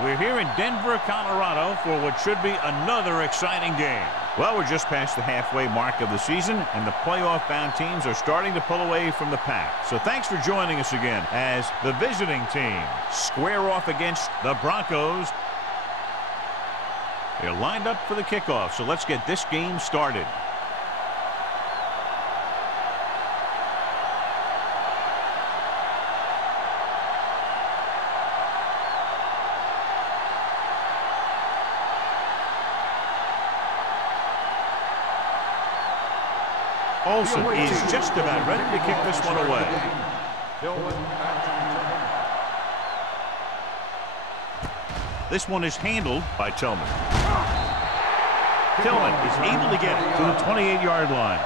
We're here in Denver, Colorado for what should be another exciting game. Well, we're just past the halfway mark of the season, and the playoff-bound teams are starting to pull away from the pack. So thanks for joining us again as the visiting team square off against the Broncos. They're lined up for the kickoff, so let's get this game started. Olsen is just about ready to kick this one away. This one is handled by Tillman. Tillman is able to get it to the 28-yard line.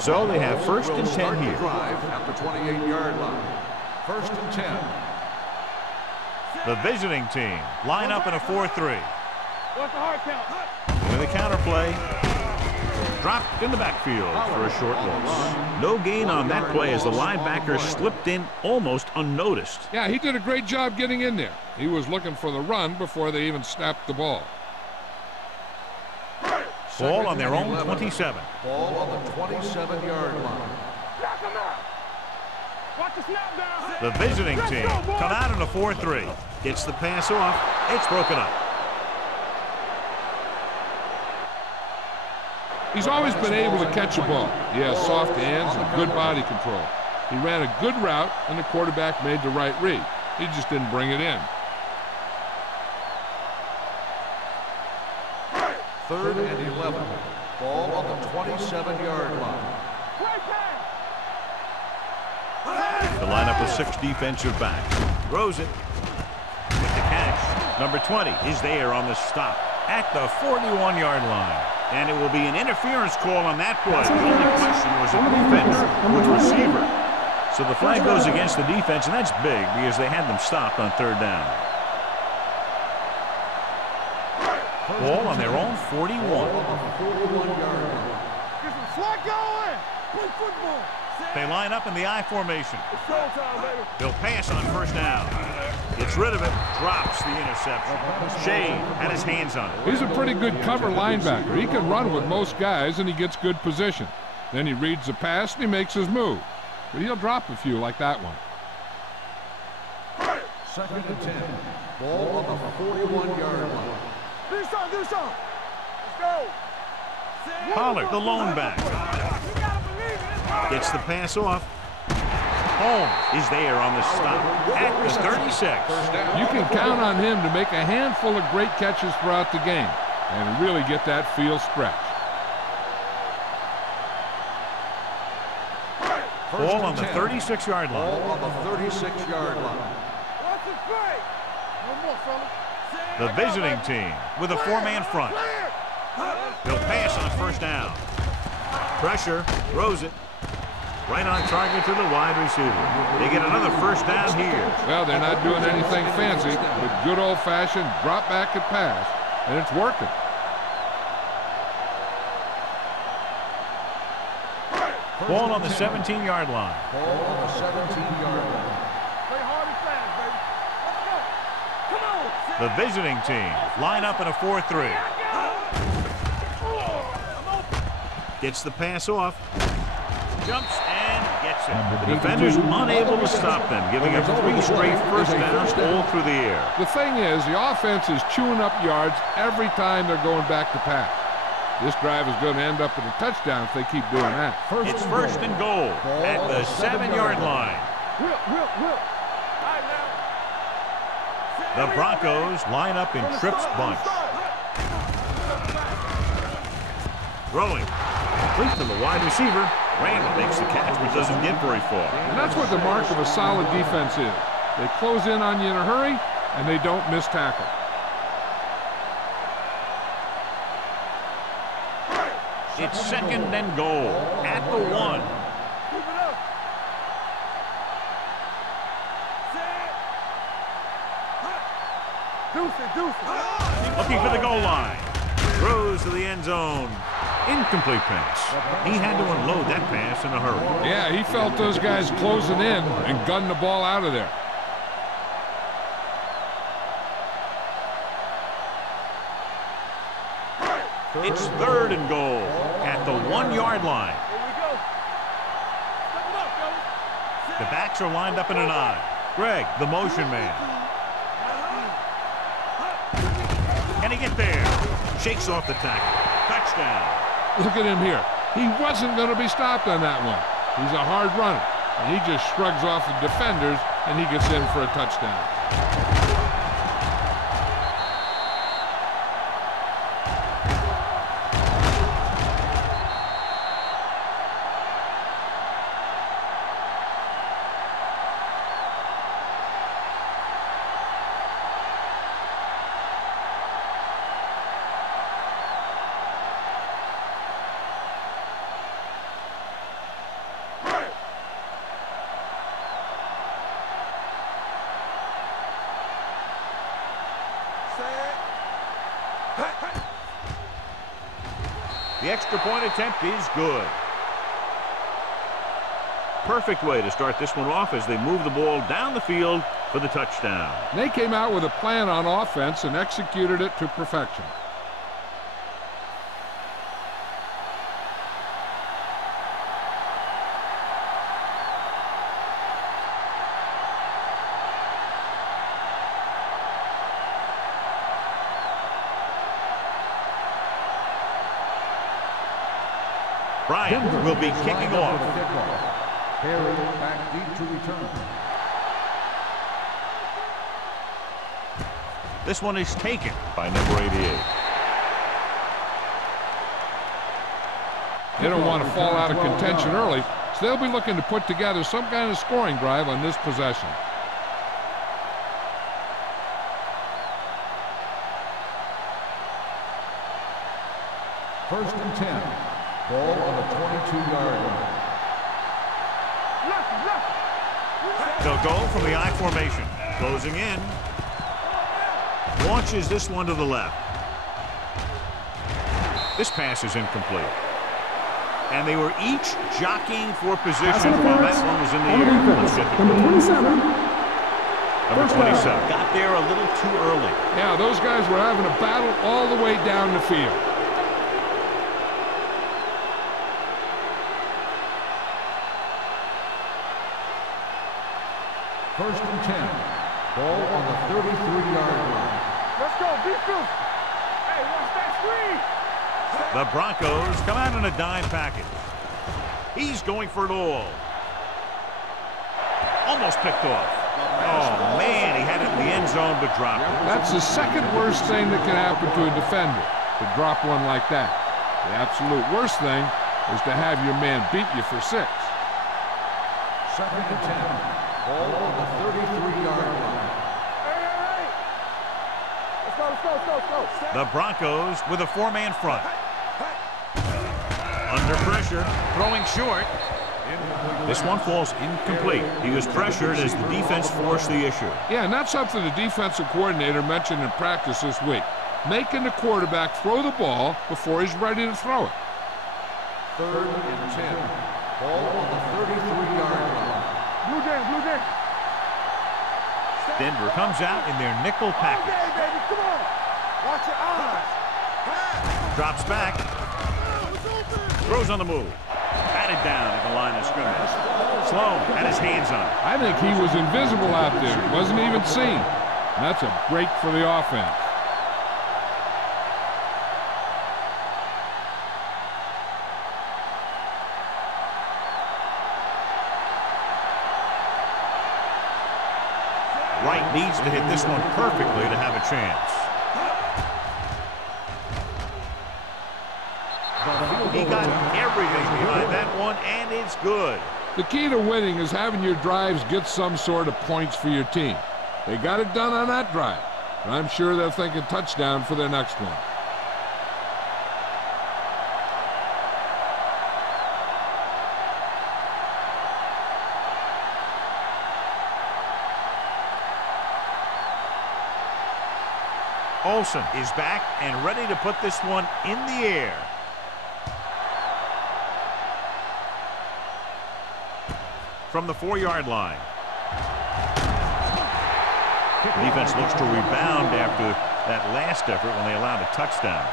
So they have first and 10 here. At the 28-yard line. First and 10. The visiting team line up in a 4-3. What's the hard count? With a counter play. Dropped in the backfield for a short loss. No gain on that play as the linebacker slipped in almost unnoticed. Yeah, he did a great job getting in there. He was looking for the run before they even snapped the ball. Ball on their own 27. Ball on the 27-yard line. Knock him out. Watch the snap down. The visiting team come out in a 4-3. Gets the pass off. It's broken up. He's always been able to catch a ball. He has soft hands and good body control. He ran a good route, and the quarterback made the right read. He just didn't bring it in. Third and 11. Ball on the 27-yard line. The lineup with 6 defensive backs. Throws it with the catch. Number 20 is there on the stop at the 41-yard line. And it will be an interference call on that play. The only question was if the defender or the receiver. So the flag goes against the defense, and that's big because they had them stopped on third down. Ball on their own 41. They line up in the I formation. They'll pass on first down. Gets rid of it, drops the interception. Shane had his hands on it. He's a pretty good cover linebacker. He can run with most guys, and he gets good position. Then he reads the pass, and he makes his move. But he'll drop a few like that one. Second and 10. Ball on the 41-yard line. Do something. Let's go. Pollard, the lone back. Gets the pass off. Holmes is there on the stop at the 36. You can count on him to make a handful of great catches throughout the game and really get that field stretch. Ball on the 36-yard line. Ball on the 36-yard line. The visiting team with a 4-man front. They'll pass on first down. Pressure, throws it. Right on target to the wide receiver. They get another first down here. Well, they're not doing anything fancy, but good old-fashioned drop back and pass, and it's working. Ball on the 17-yard line. Ball on the 17-yard line. Play hard and fast, baby. Let's go. Come on. The visiting team line up in a 4-3. Gets the pass off. Jumps and gets it. The defenders unable to stop them, giving up 3 straight first downs all through the air. The thing is, the offense is chewing up yards every time they're going back to pass. This drive is going to end up with a touchdown if they keep doing that. It's first and goal at the 7-yard line. The Broncos line up in trips bunch. Throwing. Complete to the wide receiver. Randall makes the catch but doesn't get very far. And that's what the mark of a solid defense is. They close in on you in a hurry, and they don't miss tackle. It's second and goal at the 1. Looking for the goal line. Throws to the end zone. Incomplete pass. He had to unload that pass in a hurry. Yeah, he felt those guys closing in and gunned the ball out of there. It's 3rd and goal at the 1-yard line. Here we go. Step it up, fellas. The backs are lined up in an I. Greg, the motion man. Can he get there? Shakes off the tackle. Touchdown. Look at him here. He wasn't going to be stopped on that one. He's a hard runner, and he just shrugs off the defenders, and he gets in for a touchdown. The extra point attempt is good. Perfect way to start this one off as they move the ball down the field for the touchdown. They came out with a plan on offense and executed it to perfection. Bryant will be kicking off. Perry back deep to return. This one is taken by number 88. They don't want to fall out of contention early, so they'll be looking to put together some kind of scoring drive on this possession. First and 10. Ball on the 22-yard line. They'll go from the I formation. Closing in. Launches this one to the left. This pass is incomplete. And they were each jockeying for position while that one was in the air. Let's get the call. Number 27. Got there a little too early. Yeah, those guys were having a battle all the way down the field. First and 10. Ball on the 33-yard line. Let's go, defense. Hey, watch that screen. The Broncos come out in a dime package. He's going for it all. Almost picked off. Oh, man, he had it in the end zone but dropped it. That's the second worst thing that can happen to a defender, to drop one like that. The absolute worst thing is to have your man beat you for 6. Second and 10. Ball on the 33-yard line. Hey. Let's go. The Broncos with a 4-man front. Under pressure, throwing short. This one falls incomplete. He was pressured as the defense forced the issue. Yeah, and that's something the defensive coordinator mentioned in practice this week. Making the quarterback throw the ball before he's ready to throw it. Third and 10. Ball on the 33-yard line. Blue Jay. Denver comes out in their nickel package. Okay, baby, come on. Watch your eyes. Drops back. Throws on the move. Batted down at the line of scrimmage. Sloan had his hands on it. I think he was invisible out there. Wasn't even seen. And that's a break for the offense. Wright needs to hit this one perfectly to have a chance. He got everything behind that one, and it's good. The key to winning is having your drives get some sort of points for your team. They got it done on that drive, and I'm sure they're thinking touchdown for their next one. Olsen is back and ready to put this one in the air. from the 4-yard line. Defense looks to rebound after that last effort when they allowed a touchdown.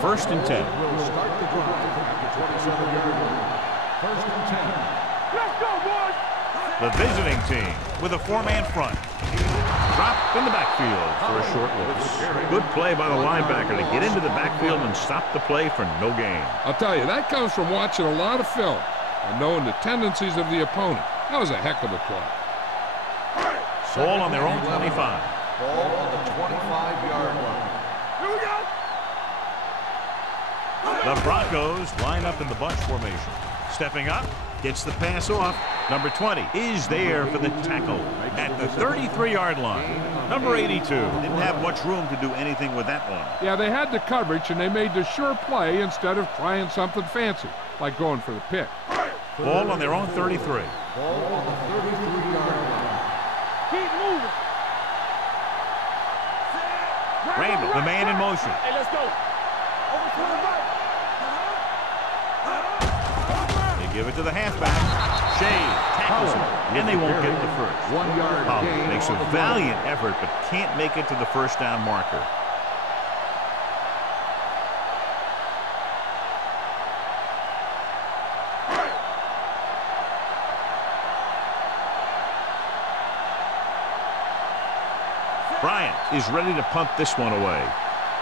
First and 10. Will start the drive at the 27-yard line. First and 10. Let's go, boys. The visiting team with a 4-man front. Dropped in the backfield for a short loss. Good play by the linebacker to get into the backfield and stop the play for no gain. I'll tell you, that comes from watching a lot of film and knowing the tendencies of the opponent. That was a heck of a play. Ball on their own 25. Ball on the 25-yard line. Here we go. The Broncos line up in the bunch formation. Stepping up, gets the pass off. Number 20 is there for the tackle at the 33-yard line. Number 82 didn't have much room to do anything with that one. Yeah, they had the coverage, and they made the sure play instead of trying something fancy, like going for the pick. Ball on their own 33. Ball on the 33-yard line. Keep moving. Randall, the man in motion. Hey, let's go. Over to the right. They give it to the halfback. Shea tackles him, and they won't get the first. 1 yard gain. Makes a valiant effort, but can't make it to the first down marker. Bryant is ready to punt this one away.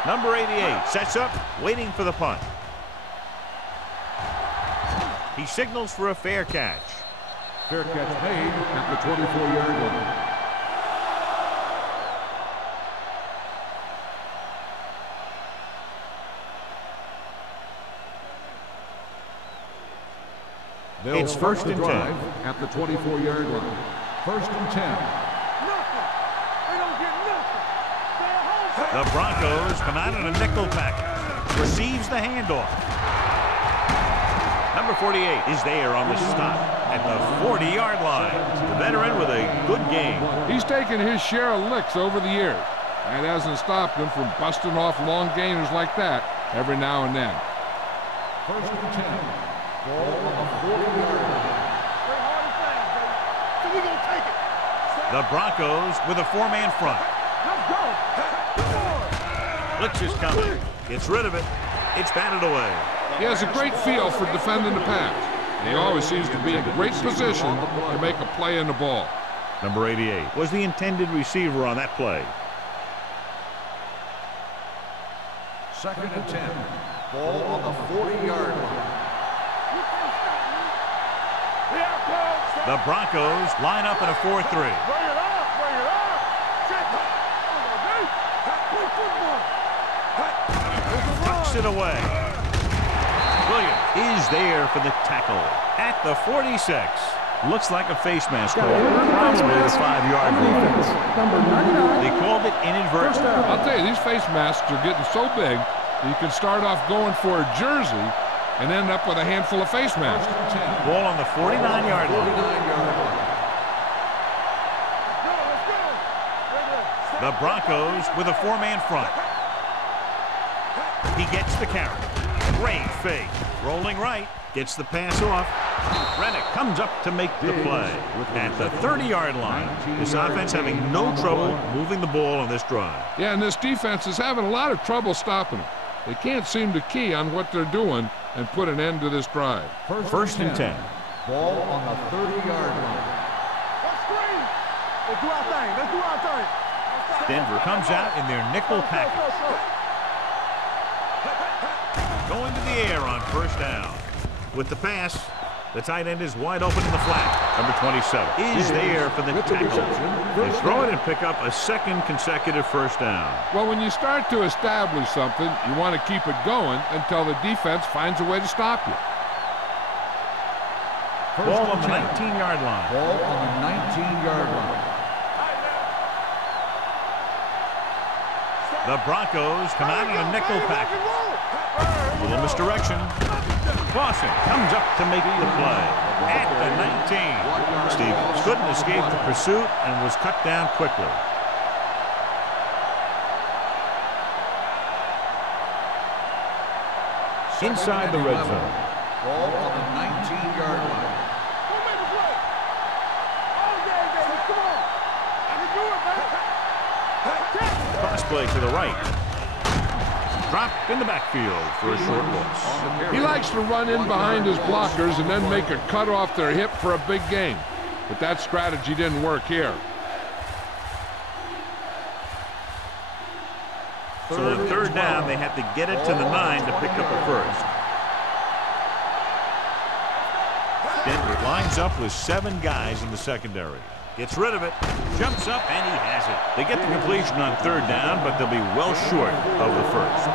Number 88 sets up, waiting for the punt. He signals for a fair catch. Fair catch made at the 24-yard line. It's first and 10 at the 24-yard line. First and 10. Nothing. They don't get nothing. They're home. The Broncos come out in a nickel package. Receives the handoff. Number 48 is there on the stop at the 40-yard line. The veteran with a good game. He's taken his share of licks over the years. That hasn't stopped him from busting off long gainers like that every now and then. First and 10. Ball on the 40-yard line. Play hard and fast, baby. So we gonna take it. The Broncos with a 4-man front. Let's go. Blitz is coming. Gets rid of it. It's batted away. He has a great feel for defending the pass. And he always seems to be in great position to make a play in the ball. Number 88 was the intended receiver on that play. Second and 10. Ball on the 40-yard line. The Broncos line up in a 4-3. Bring it up. Bring it up. Check it. Play football. Tucks it away. Williams is there for the tackle at the 46. Looks like a face mask call. Probably a 5-yard line. They called it inadvertent. I'll tell you, these face masks are getting so big that you can start off going for a jersey and end up with a handful of face masks. Ball on the 49-yard line. The Broncos with a 4-man front. He gets the carry. Great fake. Rolling right. Gets the pass off. Reddick comes up to make the play at the 30-yard line. This offense having no trouble moving the ball on this drive. Yeah, and this defense is having a lot of trouble stopping them. They can't seem to key on what they're doing and put an end to this drive. First and 10. Ball on the 30-yard line. Let's screen. Let's do our thing. Let's do our thing. Denver comes out in their nickel package. Going to the air on first down. With the pass, the tight end is wide open in the flat. Number 27 is there for the tackle. They throw it and pick up a second consecutive first down. Well, when you start to establish something, you want to keep it going until the defense finds a way to stop you. Ball on the 19-yard line. Ball on the 19-yard line. The Broncos come out in a nickel package. A little misdirection. Clausen comes up to make the play at the 19. Stevens couldn't escape the pursuit and was cut down quickly. inside the red zone. Ball on the 19-yard line. Don't make a play. All day, baby. Come on. I can do it, man. Cross play to the right. Dropped in the backfield for a short loss. He likes to run in behind his blockers and then make a cut off their hip for a big gain. But that strategy didn't work here. So on third down, they have to get it to the 9 to pick up a first. Denver lines up with 7 guys in the secondary. Gets rid of it, jumps up, and he has it. They get the completion on third down, but they'll be well short of the first.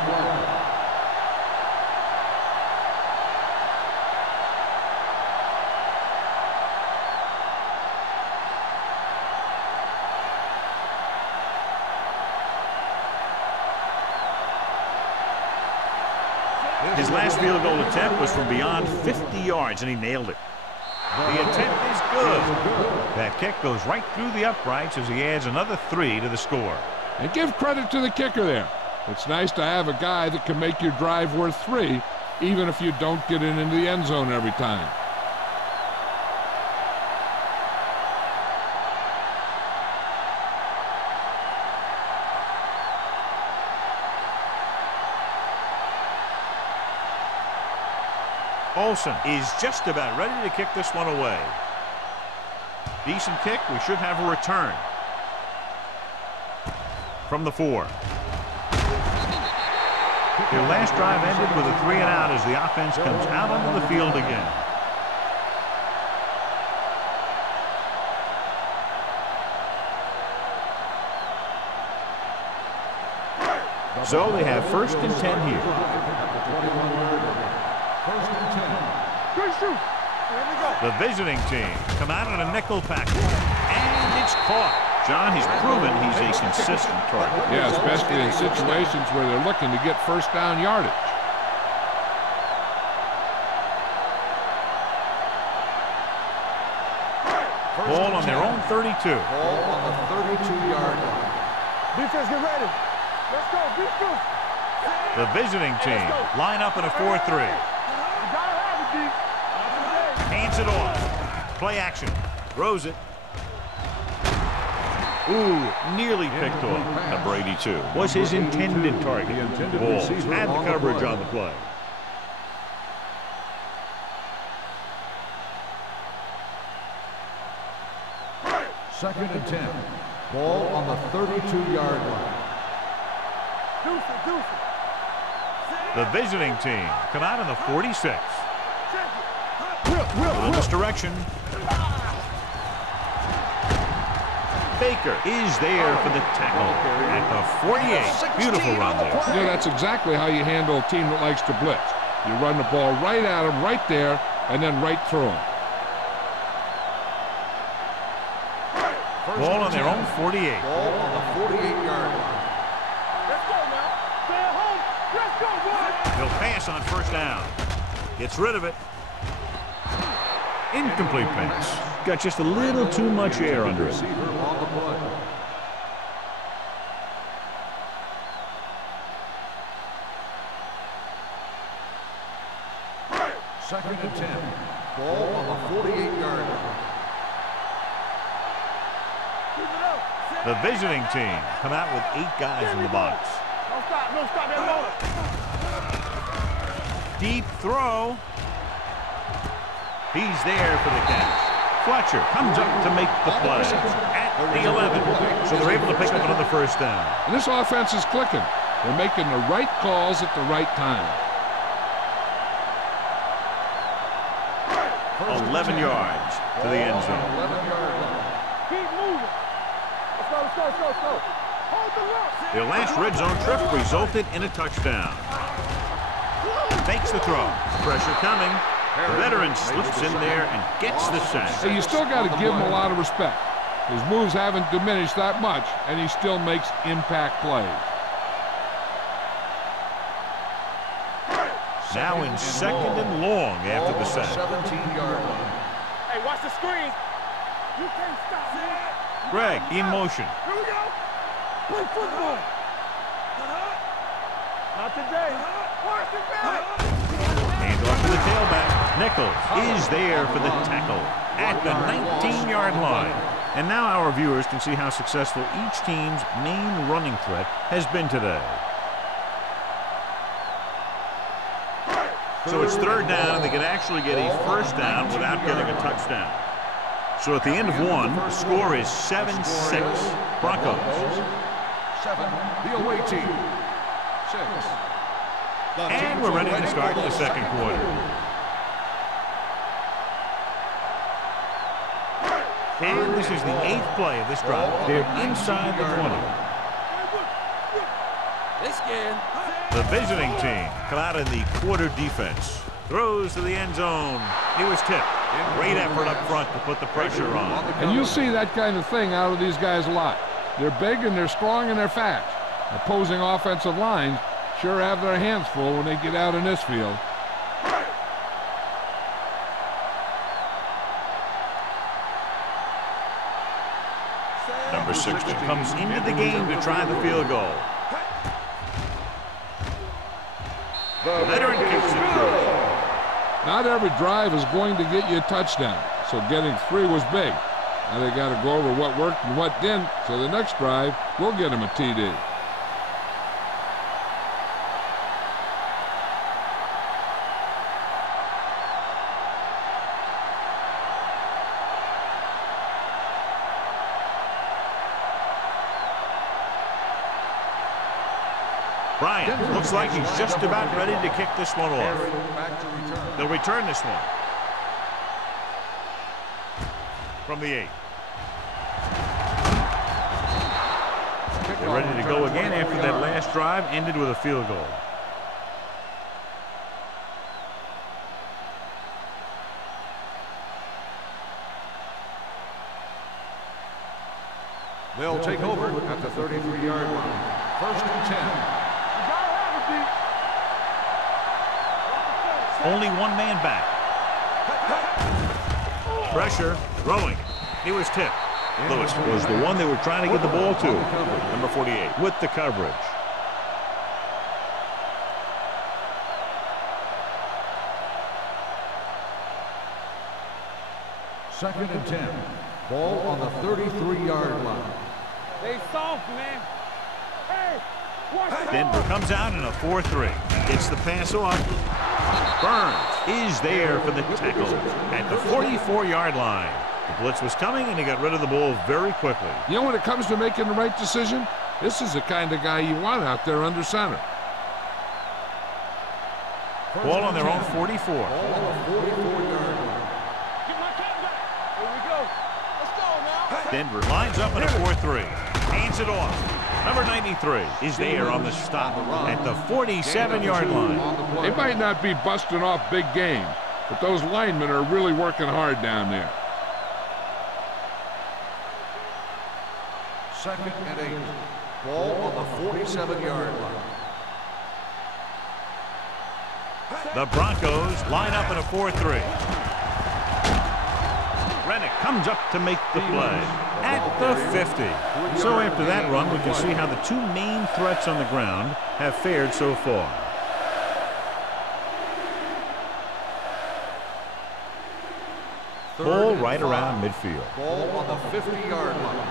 His last field goal attempt was from beyond 50 yards, and he nailed it. The attempt is good. That kick goes right through the uprights as he adds another 3 to the score. And give credit to the kicker there. It's nice to have a guy that can make your drive worth 3, even if you don't get it into the end zone every time. Olsen is just about ready to kick this one away. Decent kick. We should have a return from the 4. Their last drive ended with a 3 and out as the offense comes out onto the field again. So they have 1st and 10 here. Good shoot. Here we go. The visiting team come out on a nickel package, and it's caught. John, he's proven he's a consistent target. Yeah, especially in situations where they're looking to get first down yardage. Ball on their own 32. Ball on the 32-yard line. Defense, get ready. Let's go. Defense. The visiting team line up in a 4-3. Hands it off. Play action. Throws it. Ooh, nearly picked off. Number 82 was his intended target. Bulls had the coverage on the play. Second and 10. Ball on the 32-yard line. The visiting team come out in the 46. In this direction. Baker is there for the tackle at the 48. Beautiful run there. You know, that's exactly how you handle a team that likes to blitz. You run the ball right at them, right there, and then right through them. Ball on their own 48. Ball on the 48-yard line. Let's go now. Stay at home. Let's go, boys. He'll pass on first down. Gets rid of it. Incomplete pass. Got just a little too much air under it. Receiver on the play. Second and 10. Ball on the 48-yard line. The visiting team come out with 8 guys in the box. Don't stop. Don't stop that moment. Deep throw. He's there for the catch. Fletcher comes up to make the play at the 11. So they're able to pick up another first down. And this offense is clicking. They're making the right calls at the right time. 11 yards to the end zone. 11-yard line. Keep moving. Let's go. Hold the look. Their last red zone trip resulted in a touchdown. Fakes the throw. Pressure coming. The veteran slips in there and gets the sack. So you still got to give him a lot of respect. His moves haven't diminished that much, and he still makes impact plays. Now in second and long after the sack. 17-yard line. Hey, watch the screen. You can't stop me. Greg in motion. Here we go. Play football. Not today. Watch it, man. tailback. Nichols is there for the tackle at the 19-yard line. And now our viewers can see how successful each team's main running threat has been today. So it's third down, and they can actually get a first down without getting a touchdown. So at the end of one, the score is 7-6 Broncos. 7, the away team. 6. And we're ready to start the second quarter. And this is the 8th play of this drive. They're inside the 20. They scared. The visiting team come out in the quarter defense. Throws to the end zone. He was tipped. Great effort up front to put the pressure on. And you see that kind of thing out of these guys a lot. They're big and they're strong and they're fast. Opposing offensive lines sure have their hands full when they get out in this field. Number 60 comes into the game to try the field goal. The veteran kicks it through. Not every drive is going to get you a touchdown, so getting 3 was big. Now they got to go over what worked and what didn't, so the next drive will get them a TD. Bryant looks like he's just about ready to kick this one off. They'll return this one. From the 8. They're ready to go again after that last drive ended with a field goal. They'll take over at the 33-yard line. First and 10. Only one man back. Pressure, throwing. He was tipped. Lewis was the one they were trying to get the ball to. Number 48 with the coverage. Second and 10. Ball on the 33-yard line. They soft, man. Hey, Denver comes out in a 4-3. Gets the pass off. Burns is there for the tackle at the 44-yard line. The blitz was coming, and he got rid of the ball very quickly. You know, when it comes to making the right decision, this is the kind of guy you want out there under center. Ball on their own 44. Ball on the 44-yard line. get my cat back. Here we go. Let's go now. Denver lines up in a 4-3. Hands it off. Number 93 is there on the stop at the 47-yard line. They might not be busting off big games, but those linemen are really working hard down there. Second and 8. Ball on the 47-yard line. The Broncos line up in a 4-3. Rennick comes up to make the play at the 50. So after that run, we can see how the two main threats on the ground have fared so far. Ball right around midfield. Ball on the 50-yard line.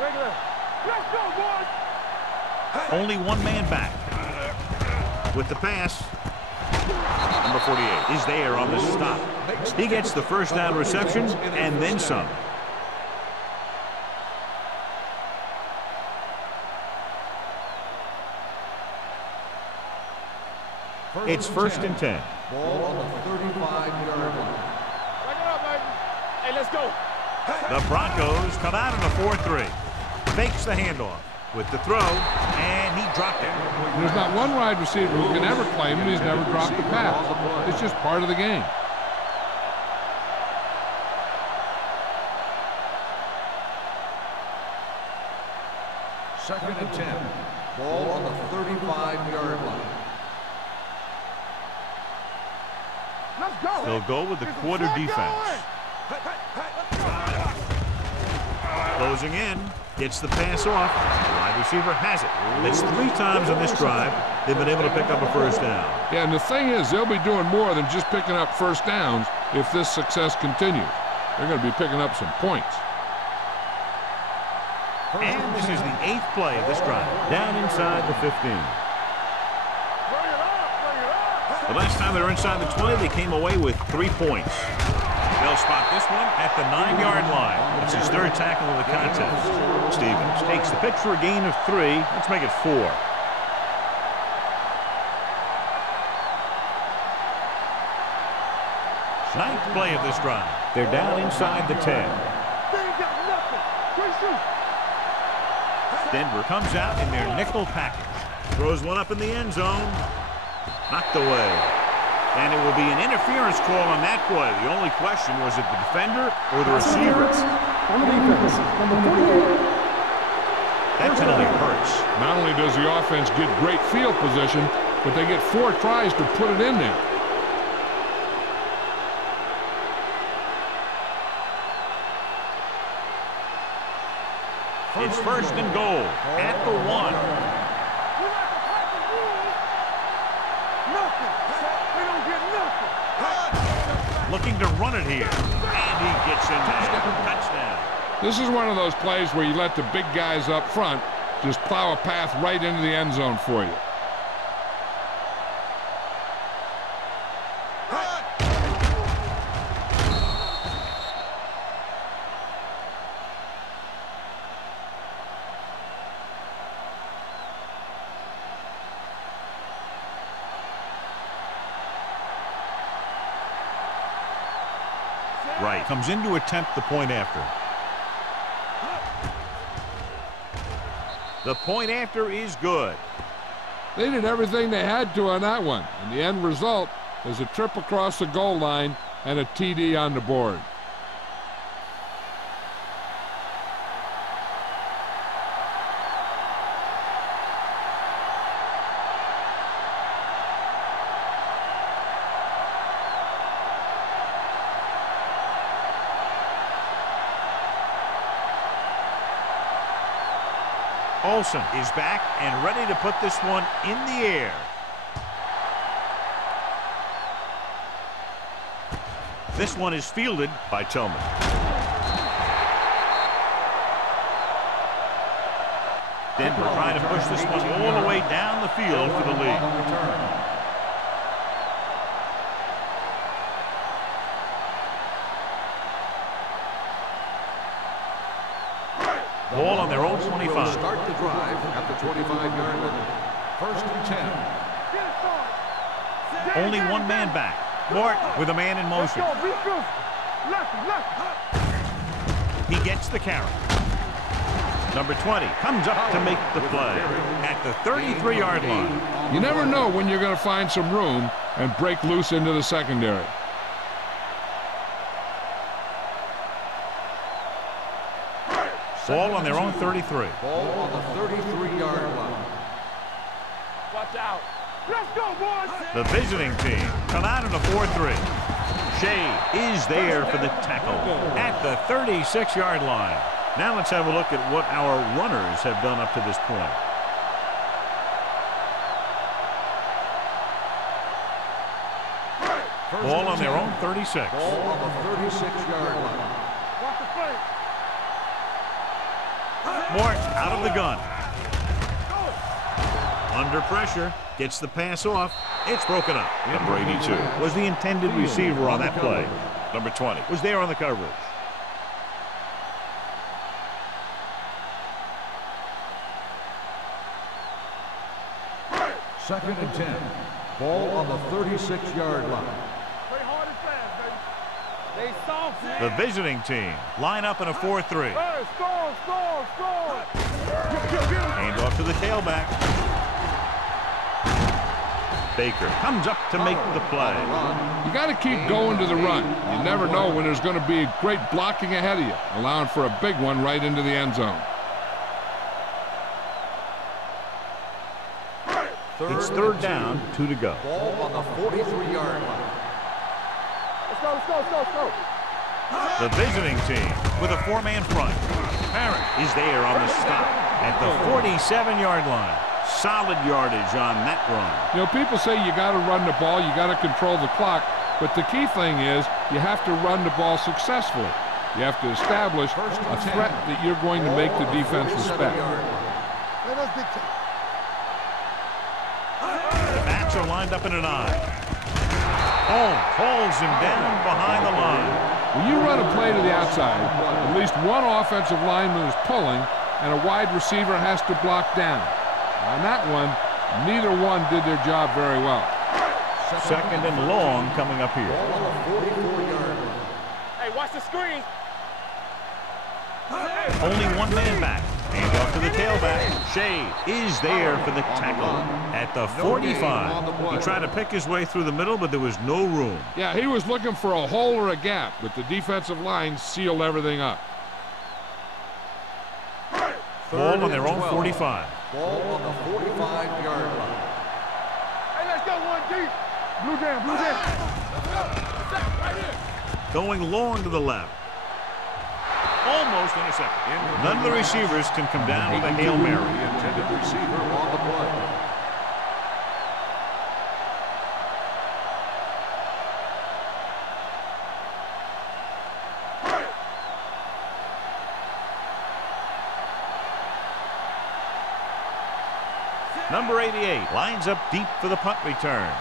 Regular. Let's go, boys. Only one man back. With the pass, number 48 is there on the stop. He gets the first down reception and then some. It's first and 10. Ball on the 35-yard line. Back it up, baby. Hey, let's go. The Broncos come out in a 4-3. Fakes the handoff with the throw, and he dropped it. There's not one wide receiver who can ever claim he's never dropped the pass. It's just part of the game. Second and 10. Ball on the 35-yard line. Let's go. They'll go with the quarter defense. Closing in, gets the pass off. The wide Receiver has it. That's 3 times on this drive they've been able to pick up a first down. Yeah, and the thing is, they'll be doing more than just picking up first downs if this success continues. They're going to be picking up some points. And this is the 8th play of this drive. Down inside the 15. The last time they were inside the 20, they came away with 3 points. They'll spot this one at the 9-yard line. It's his 3rd tackle of the contest. Stevens takes the pitch for a gain of 3. Let's make it 4. 9th play of this drive. They're down inside the 10. Denver comes out in their nickel package. Throws one up in the end zone. Knocked away. And it will be an interference call on that play. The only question was it the defender or the receiver. On the defense, number 48. That penalty hurts. Not only does the offense get great field position, but they get 4 tries to put it in there. It's 1st and goal at the 1. Looking to run it here. And he gets in there. Touchdown. This is one of those plays where you let the big guys up front just plow a path right into the end zone for you. Right. Comes in to attempt the point after. The point after is good. They did everything they had to on that one. And the end result is a trip across the goal line and a TD on the board. Olsen is back and ready to put this one in the air. This one is fielded by Tillman. Denver trying to push this one all the way down the field for the lead. Ball on their own 25. Start the drive at the 25-yard line. 1st and 10. Only one man back. Morton with a man in motion. He gets the carry. Number 20 comes up to make the play at the 33-yard line. You never know when you're going to find some room and break loose into the secondary. Ball on their own 33. Ball on the 33-yard line. Watch out. Let's go, boys. The visiting team come out in a 4-3. Shea is there for the tackle at the 36-yard line. Now let's have a look at what our runners have done up to this point. Ball on their own 36. Ball on the 36-yard line. Watch the play. Morton out of the gun. Under pressure. Gets the pass off. It's broken up. Number 82 was the intended receiver on that play. Number 20 was there on the coverage. 2nd and 10. Ball on the 36-yard line. Play hard and fast, baby. They soft, man. The visiting team line up in a 4-3. Hey, score. Hand off to the tailback. Baker comes up to make the play. You got to keep going to the run. You never know when there's going to be great blocking ahead of you, allowing for a big one right into the end zone. It's 3rd down, 2 to go. Ball on the 43-yard line. Let's go. The visiting team with a 4-man front. Parrott is there on the stop. at the 47-yard line. Solid yardage on that run. You know, people say you got to run the ball, you got to control the clock, but the key thing is you have to run the ball successfully. You have to establish a threat that you're going to make the defense respect. The backs are lined up in an eye. Holds him down behind the line. When you run a play to the outside, at least one offensive lineman is pulling, and a wide receiver has to block down. On that one, neither one did their job very well. Second and long coming up here. Hey, watch the screen. Only one man back. Hand off to the tailback. Shea is there for the tackle at the 45. He tried to pick his way through the middle, but there was no room. Yeah, he was looking for a hole or a gap, but the defensive line sealed everything up. Ball on their own 45. Ball on the 45-yard line. Hey, let's go one deep. Blue down, blue down. Going long to the left. Almost intercepted. None of the receivers can come down with a Hail Mary. The intended receiver on the play. Number 88 lines up deep for the punt return.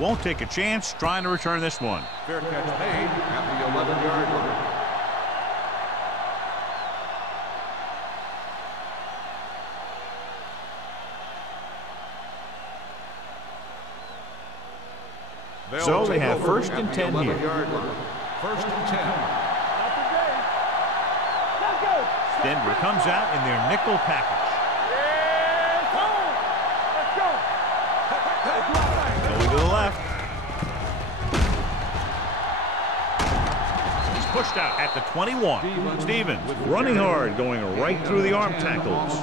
Won't take a chance trying to return this one. Fair catch made at the 11-yard line. So they have first and 10 here. First and 10. Denver comes out in their nickel package. Going to the left. He's pushed out at the 21. Stevens running hard, going right through the arm tackles.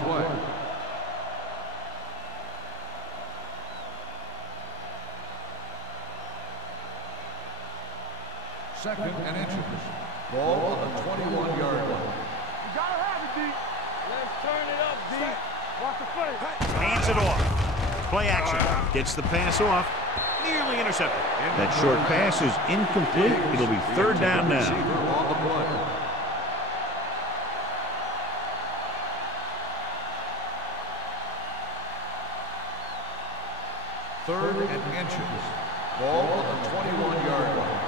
Second and inches. Ball on the 21-yard line. You gotta have it, D. Let's turn it up, D. Watch the play. Hands it off. Play action. Gets the pass off. Nearly intercepted. That short pass is incomplete. It'll be third down now. On the play. Third and inches. Ball on the 21-yard line.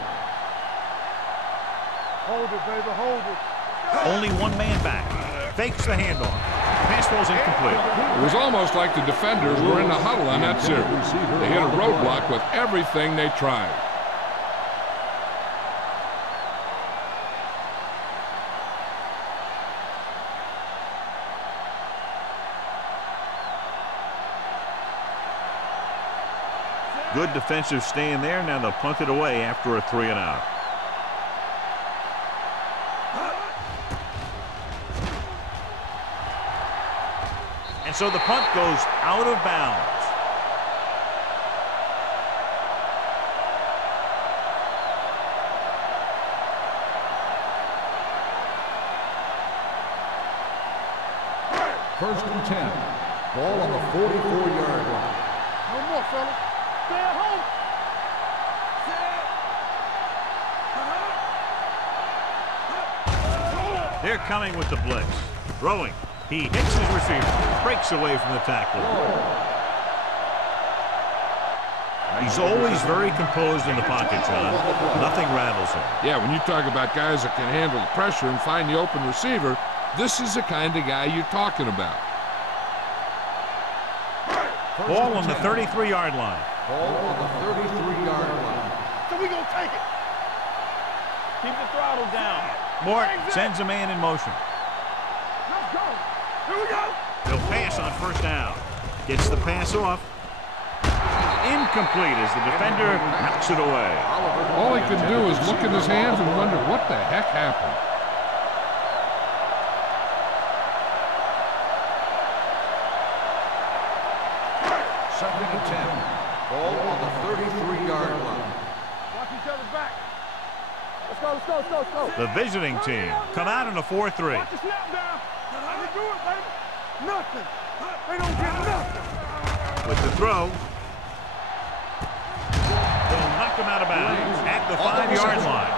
Hold it, baby, hold it. Only one man back. Fakes the handoff. Pass ball's incomplete. It was almost like the defenders were in the huddle on that series. They hit a roadblock with everything they tried. Good defensive stand there. Now they'll punt it away after a 3 and out. And so the punt goes out of bounds. First and 10. Ball on the 44-yard line. No more, fella. Stay at home. They're coming with the blitz. Throwing. He hits his receiver. Breaks away from the tackler. He's always very composed in the pocket, John. Nothing rattles him. Yeah, when you talk about guys that can handle the pressure and find the open receiver, this is the kind of guy you're talking about. Ball on the 33-yard line. Ball on the 33-yard line. So we gonna take it. Keep the throttle down. Mort sends a man in motion. Let's go. Here we go. He'll pass on first down. Gets the pass off. Incomplete as the defender knocks it away. All he can do is look at his hands and wonder what the heck happened. Second and 10. Ball on the 33-yard line. Watch each other back. Let's go. The visiting team come out in a 4-3. Watch the snap down. How they do it, baby? Nothing. They don't get nothing. With the throw. They'll knock him out of bounds at the 5-yard line.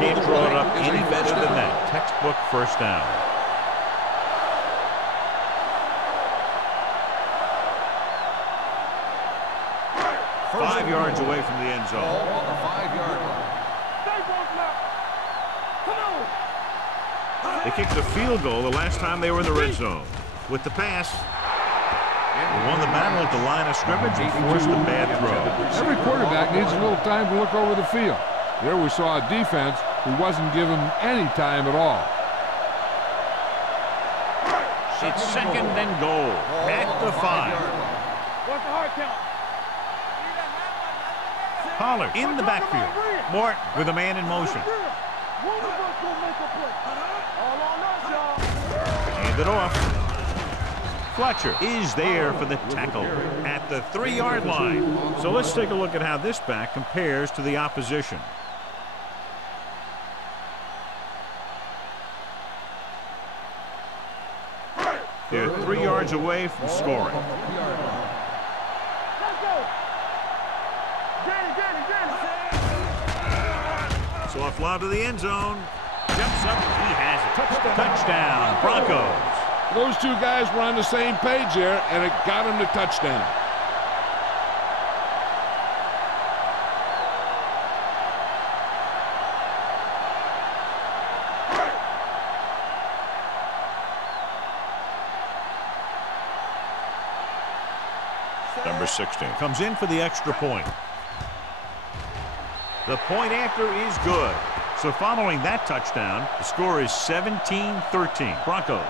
Can't draw it up any better than that. Textbook first down. First 5 yards away from the end zone. Ball on the 5-yard line. Stay both now. Come on. They kicked a field goal the last time they were in the red zone. With the pass, they won the battle at the line of scrimmage and forced a bad throw. Every quarterback needs a little time to look over the field. There we saw a defense who wasn't given any time at all. It's second and goal at the 5. What's the hard count? Pollard in the backfield. Morton with a man in motion. One of us gonna make a play. All on us, y'all. Hand it off. Fletcher is there for the tackle at the 3-yard line. So let's take a look at how this back compares to the opposition. They're 3 yards away from scoring. Let's go. Get it. So a fly to the end zone. Jumps up. He has it. Touchdown, Broncos. Those two guys were on the same page there, and it got them the touchdown. Number 16 comes in for the extra point. The point after is good. So following that touchdown, the score is 17-13. Broncos.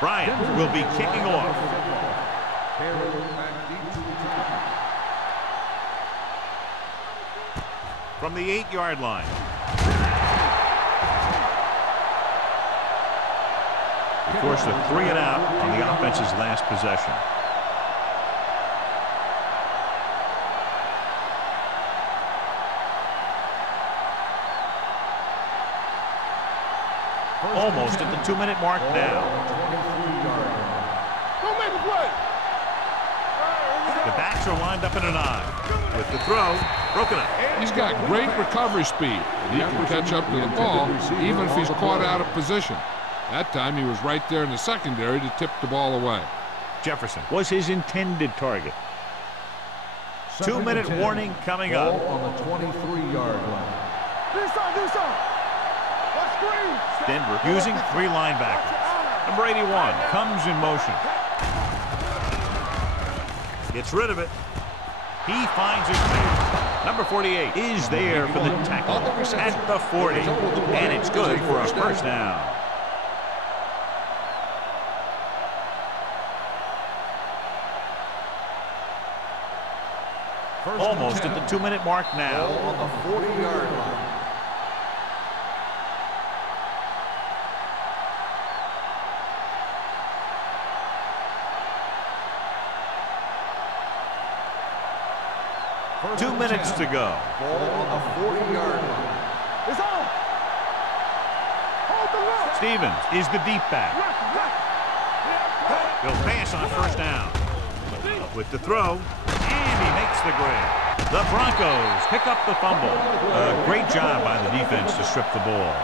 Bryant will be kicking off. From the 8-yard line. They forced a 3 and out on the offense's last possession. Almost at the 2-minute mark now. Don't make a play. The backs are lined up in an I. With the throw, broken up. He's got great recovery speed. He can catch up to the ball even if he's caught out of position. That time he was right there in the secondary to tip the ball away. Jefferson was his intended target. 2-minute warning coming up. On the 23-yard line. Do something. Let's screen. Denver using 3 linebackers. Number 81 comes in motion. Gets rid of it. He finds his man. Number 48 is there for the tackle at the 40. And it's good for a first down. Almost at the 2-minute mark now. On the 40-yard line. First 2 minutes to go. Ball on the 40-yard line. It's on. Hold the left. Stevens is the deep back. He'll pass on first down. With the throw, and he makes the grab. The Broncos pick up the fumble. A great job by the defense to strip the ball.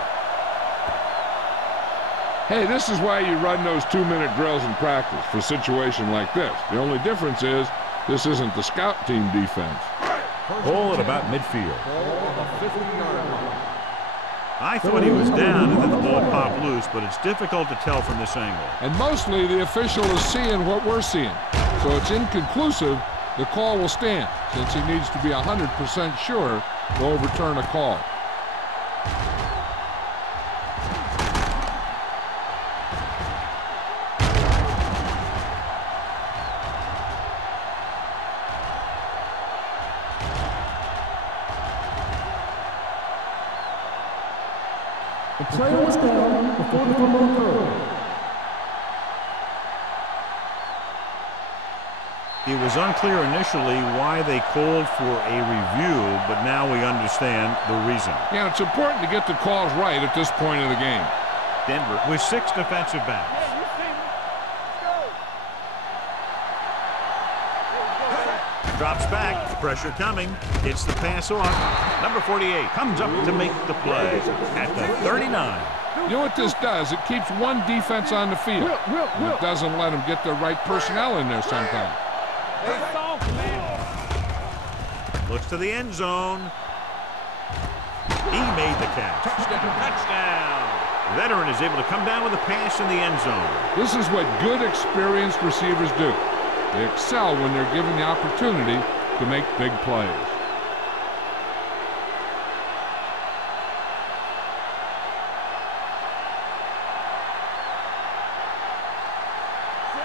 Hey, this is why you run those 2-minute drills in practice for a situation like this. The only difference is this isn't the scout team defense. Ball at about midfield. Ball on the 50-yard line. I thought he was down and then the ball popped loose, but it's difficult to tell from this angle. And mostly the official is seeing what we're seeing. So it's inconclusive. The call will stand since he needs to be 100% sure to overturn a call. player was down before the fumble occurred. It was unclear initially why they called for a review, but now we understand the reason. Yeah, it's important to get the calls right at this point of the game. Denver with 6 defensive backs. Drops back, pressure coming, gets the pass off. Number 48 comes up to make the play at the 39. You know what this does? It keeps one defense on the field. And it doesn't let them get the right personnel in there sometimes. Looks to the end zone. He made the catch. Touchdown. The veteran is able to come down with a pass in the end zone. This is what good, experienced receivers do. They excel when they're given the opportunity to make big plays.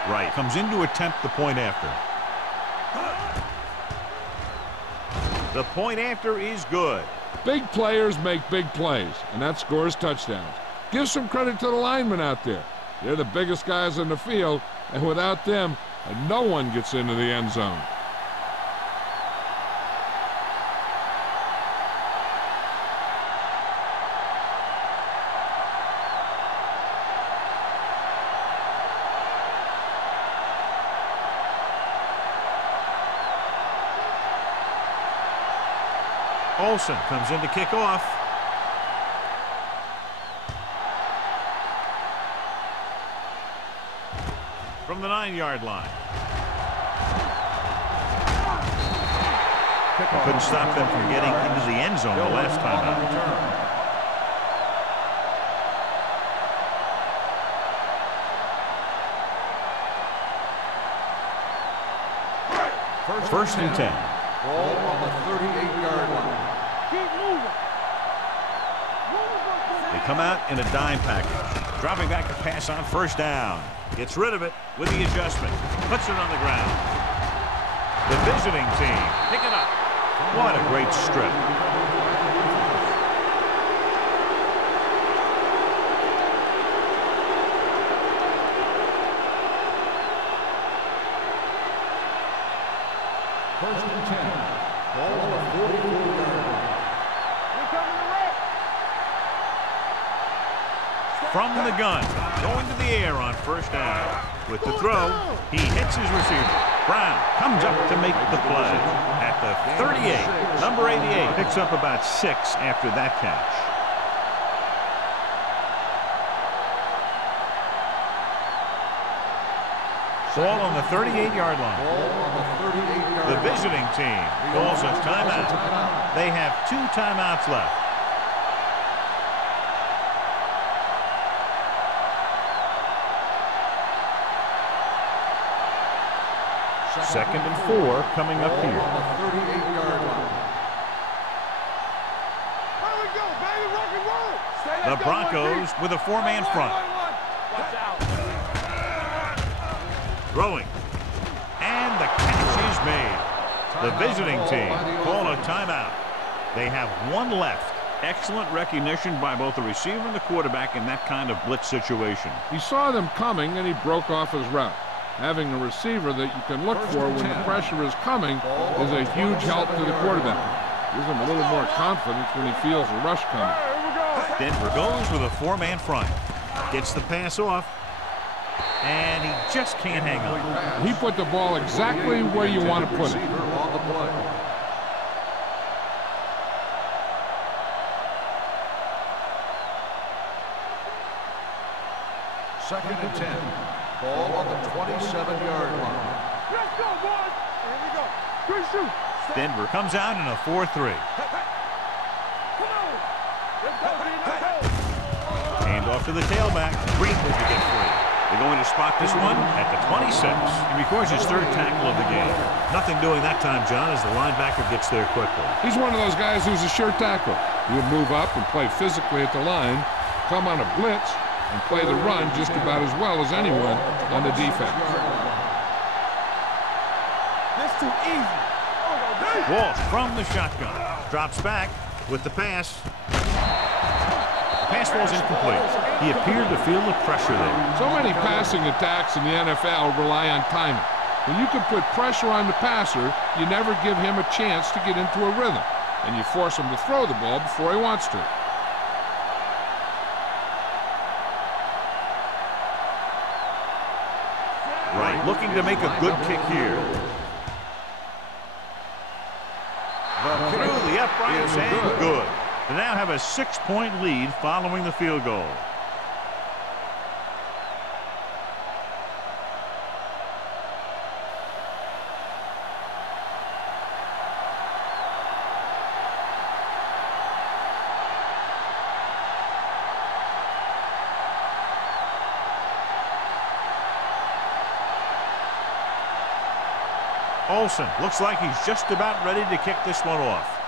Right, comes in to attempt the point after. The point after is good. Big players make big plays, and that scores touchdowns. Give some credit to the linemen out there. They're the biggest guys in the field, and without them, no one gets into the end zone. Olsen comes in to kick off. From the 9-yard line. Couldn't stop them from getting into the end zone the last time out. First and 10. Ball on the 38-yard line. They come out in a dime package. Dropping back to pass on first down. Gets rid of it with the adjustment. Puts it on the ground. The visiting team pick it up. What a great strip. First and 10. Ball on the 44-yard line. From the gun, going to the air on first down. With the throw, he hits his receiver. Brown comes up to make the play at the 38. Number 88 picks up about 6 after that catch. Ball on the 38-yard line. Ball on the 38-yard line. The visiting team calls a timeout. They have 2 timeouts left. Second and 4 coming up here. On the 38-yard line. The Broncos with a 4-man front. Throwing. And the catch is made. The visiting team call a timeout. They have 1 left. Excellent recognition by both the receiver and the quarterback in that kind of blitz situation. He saw them coming, and he broke off his route. Having a receiver that you can look for when the pressure is coming is a huge help to the quarterback. Gives him a little more confidence when he feels a rush coming. Denver goes with a 4-man front. Gets the pass off. And he just can't hang on. He put the ball exactly where you want to put it. On the play. Second and 10. Ball on the 27-yard line. Let's go, boys. Here we go. Good shoot. Denver comes out in a 4-3. Come on. Let's go, Hand off to the tailback. Greenwood to get free. They're going to spot this one at the 26. He records his 3rd tackle of the game. Nothing doing that time, John, as the linebacker gets there quickly. He's one of those guys who's a sure tackle. He'll move up and play physically at the line, come on a blitz, and play the run just about as well as anyone on the defense. That's too easy. Walsh from the shotgun. Drops back with the pass. Pass falls incomplete. He appeared to feel the pressure there. So many passing attacks in the NFL rely on timing. When you can put pressure on the passer, you never give him a chance to get into a rhythm, and you force him to throw the ball before he wants to. Right, looking to make a good kick here. Through the uprights and good. They now have a 6-point lead following the field goal. Olsen looks like he's just about ready to kick this one off.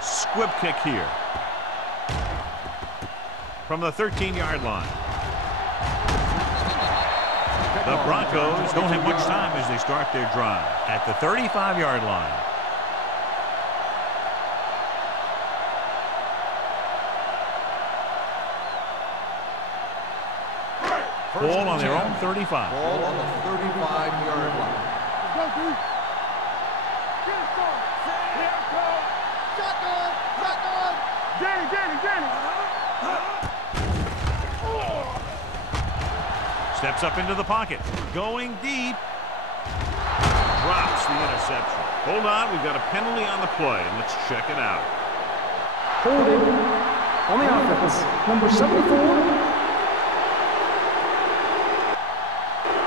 Squib kick here. From the 13-yard line. The Broncos don't have much time as they start their drive at the 35-yard line. Ball on their own 35. Ball on the 35-yard line. Go, dude. Get it started. Here it goes. Shotgun. Shotgun. Danny. Steps up into the pocket. Going deep. Drops the interception. Hold on, we've got a penalty on the play. Let's check it out. Holding on the offense, number 74.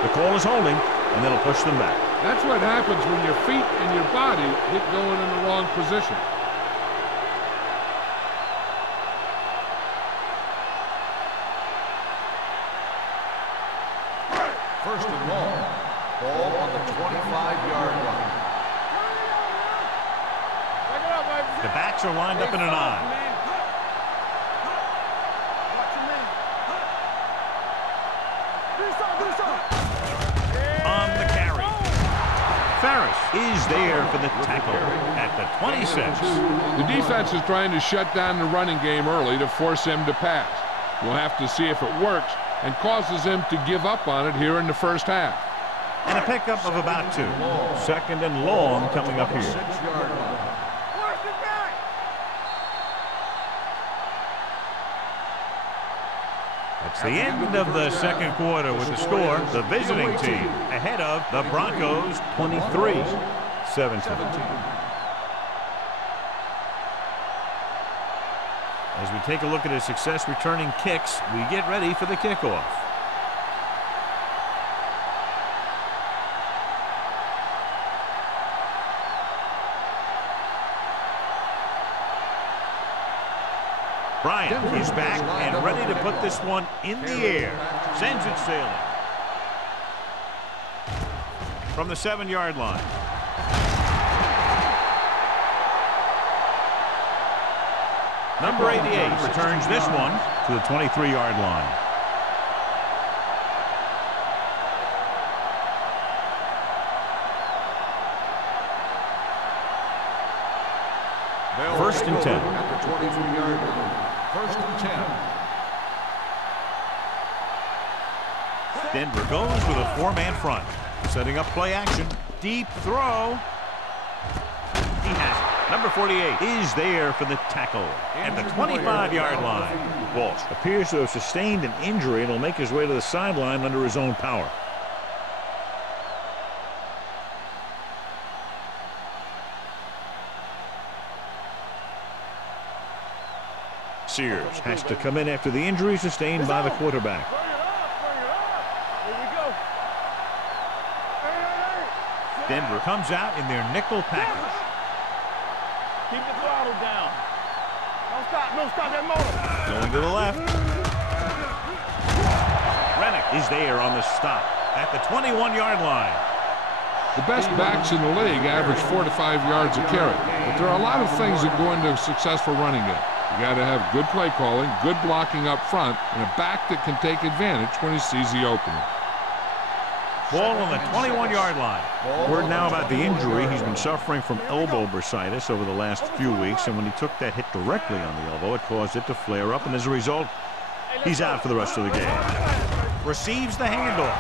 The call is holding, and that'll push them back. That's what happens when your feet and your body get going in the wrong position. First and long. Ball on the 25-yard line. The backs are lined up in an I. On the carry. Ferris is there for the tackle at the 26. The defense is trying to shut down the running game early to force him to pass. We'll have to see if it works and causes him to give up on it here in the first half. And a pickup of about 2. Second and long coming up here. 6-yard line. It's the end of the second quarter with the score. The visiting team ahead of the Broncos 23-17. As we take a look at his success returning kicks, we get ready for the kickoff. Bryant is back and ready to put this one in the air. Sends it sailing. From the 7-yard line. Number 88 returns this one to the 23-yard line. First and 10. At the 23-yard line. First and 10. Denver goes with a 4-man front. Setting up play action. Deep throw. He has it. Number 48 is there for the tackle at the 25-yard line. Walsh appears to have sustained an injury and will make his way to the sideline under his own power. Sears has to come in after the injury sustained by the quarterback. Denver comes out in their nickel package. Keep the throttle down. Don't stop that motor. Going to the left. Rennick is there on the stop at the 21-yard line. The best backs in the league average 4 to 5 yards a carry, but there are a lot of things that go into a successful running game. You got to have good play calling, good blocking up front, and a back that can take advantage when he sees the opening. Ball on the 21-yard line. Word now about the injury. He's been suffering from elbow bursitis over the last few weeks, and when he took that hit directly on the elbow, it caused it to flare up, and as a result, he's out for the rest of the game. Receives the handoff.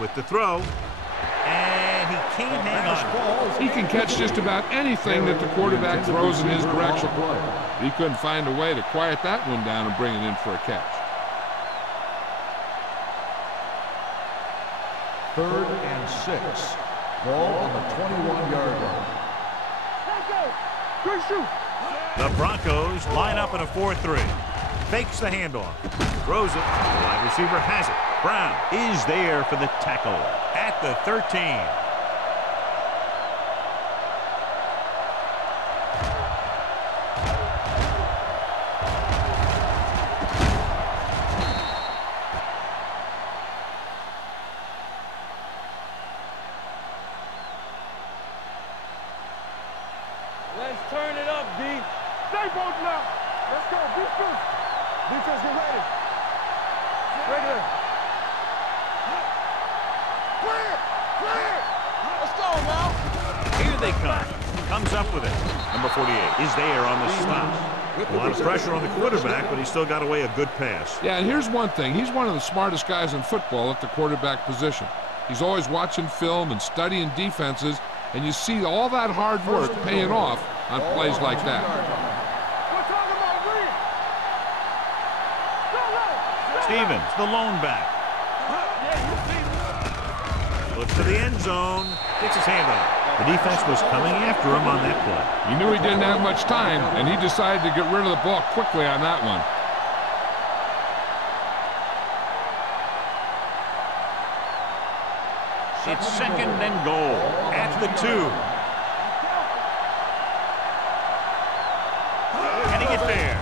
With the throw, and he can't hang on. He can catch just about anything that the quarterback throws in his direction. He couldn't find a way to quiet that one down and bring it in for a catch. 3rd and 6. Ball on the 21-yard line. The Broncos line up in a 4-3. Fakes the handoff. Throws it. The wide receiver has it. Brown is there for the tackle at the 13. Let's turn it up, D. Stay both now. Let's go. Defense. Defense, get ready. Regular. Clear. Clear. Let's go now. Here they come. Comes up with it. Number 48 is there on the stop. A lot of pressure on the quarterback, but he still got away a good pass. Yeah, and here's one thing. He's one of the smartest guys in football at the quarterback position. He's always watching film and studying defenses, and you see all that hard work paying off on plays like that. We're talking about win. Stevens, the lone back. Looks to the end zone. Gets his hand on it. The defense was coming after him on that play. He knew he didn't have much time, and he decided to get rid of the ball quickly on that one. It's 2nd and goal at the 2. Can he get there?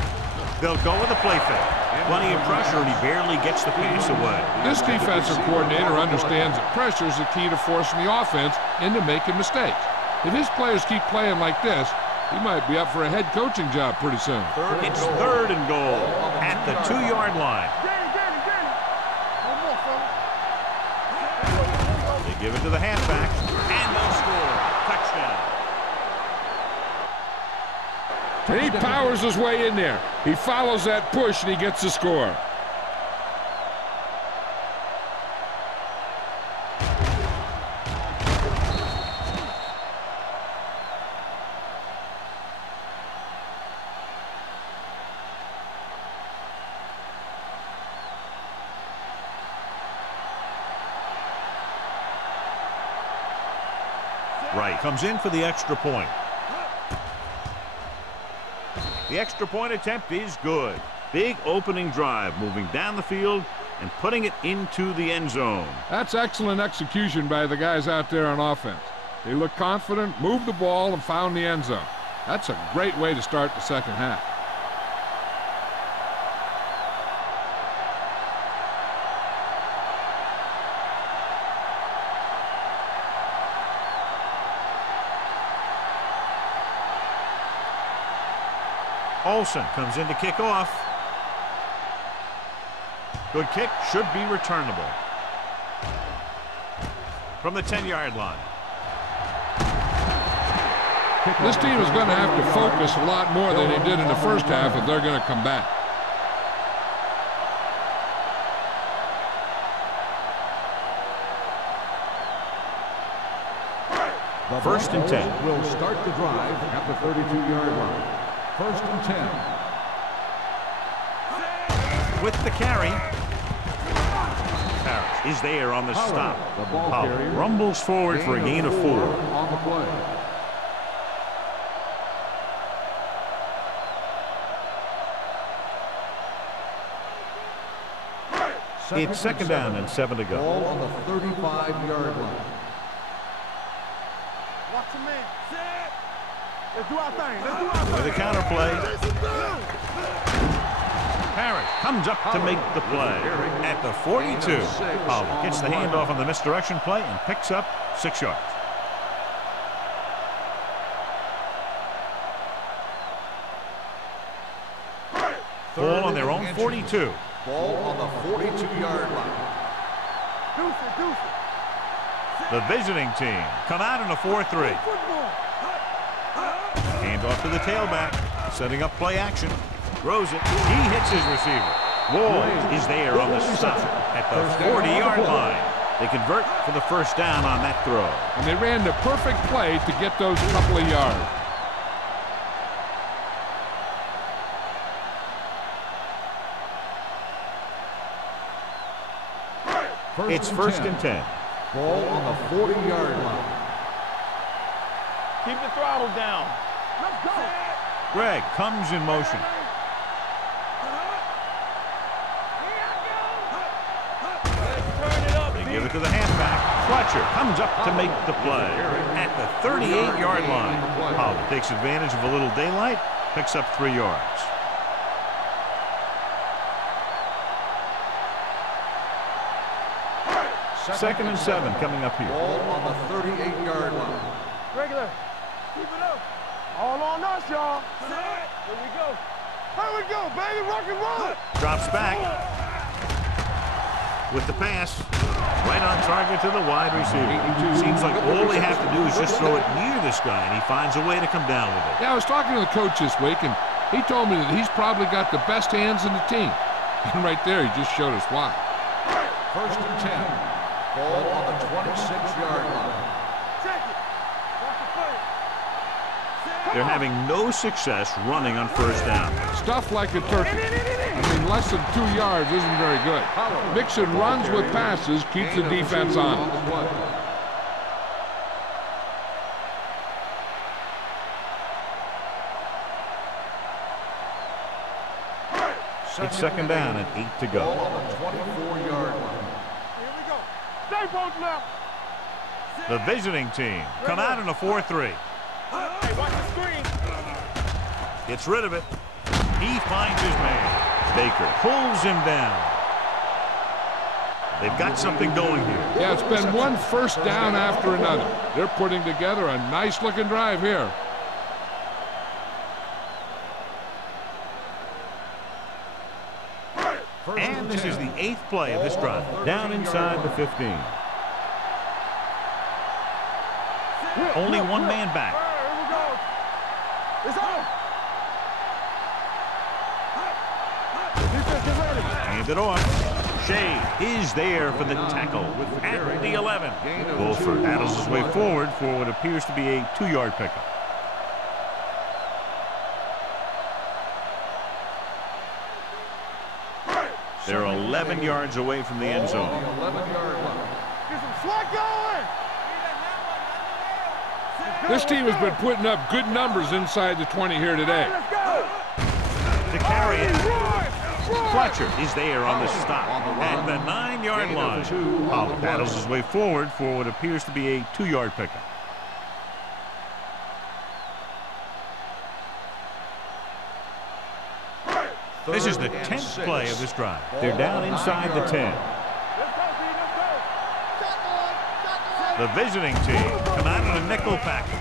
They'll go with a play fake. Plenty of pressure, and he barely gets the pass away. This defensive coordinator understands that pressure is the key to forcing the offense into making mistakes. If his players keep playing like this, he might be up for a head coaching job pretty soon. It's 3rd and goal at the 2-yard line. They give it to the halfback, and they'll score. Touchdown. And he powers his way in there. He follows that push, and he gets the score. Right comes in for the extra point. The extra point attempt is good. Big opening drive, moving down the field and putting it into the end zone. That's excellent execution by the guys out there on offense. They looked confident, moved the ball, and found the end zone. That's a great way to start the second half. Olsen comes in to kick off. Good kick, should be returnable. From the 10-yard line. This team is going to have to focus a lot more than they did in the first half if they're going to come back. The 1st and 10. Will start the drive at the 32-yard line. 1st and 10. With the carry. Parrish is there on the stop. Powell rumbles forward for a gain of 4. On the play. It's 2nd down and 7 to go. Ball on the 35-yard line. Watch him in. Let's do our thing. Let's do our thing. With a counter play. Parrish comes up to make the play at the 42. Powell gets the handoff on the misdirection play and picks up 6 yards. Ball on their own 42. Ball on the 42-yard line. The visiting team come out in a 4-3. Hand off to the tailback, setting up play action. Throws it. He hits his receiver. Wall is there on the stop at the 40-yard line. They convert for the first down on that throw. And they ran the perfect play to get those couple of yards. It's first and 10. Ball on the 40-yard line. Keep the throttle down. Let's go. Greg comes in motion. They give it to the halfback. Fletcher comes up to make the play at the 38-yard line. Pollard takes advantage of a little daylight, picks up 3 yards. Second and 7 coming up here. Ball on the 38-yard line. Regular. Keep it up. All on us, y'all. Here we go. Here we go, baby. Rock and roll. Drops back with the pass. Right on target to the wide receiver. Seems like all they have to do is just throw it near this guy, and he finds a way to come down with it. Yeah, I was talking to the coach this week, and he told me that he's probably got the best hands in the team. And right there, he just showed us why. First and 10. Ball on the 26-yard line. Check it. Watch the play. They're having no success running on first down. Stuff like a turkey. I mean, less than 2 yards isn't very good. Mixing runs with passes keeps the defense on. It's second down and 8 to go. Ball on the 24-yard line. Here we go. Stay both now. The visiting team come out in a 4-3. Hey, watch the screen. Gets rid of it. He finds his man. Baker pulls him down. They've got something going here. Yeah, it's been one first down after another. They're putting together a nice-looking drive here. And this is the 8th play of this drive. Down inside the 15. Only one man back. Here we go. It's on. Defense, get ready. Hand it off. Shea is there for the tackle at the 11. Wolford battles his way forward for what appears to be a 2-yard pickup. They're 11 yards away from the end zone. 11-yard line. Get some slack going. This team has been putting up good numbers inside the 20 here today. Let's go. To carry it. Fletcher is there on the stop at the 9-yard line. Pollard battles his way forward for what appears to be a 2-yard pickup. This is the 10th play of this drive. They're down inside the 10. Let's go, B. Let's go. The visiting team come out in a nickel package.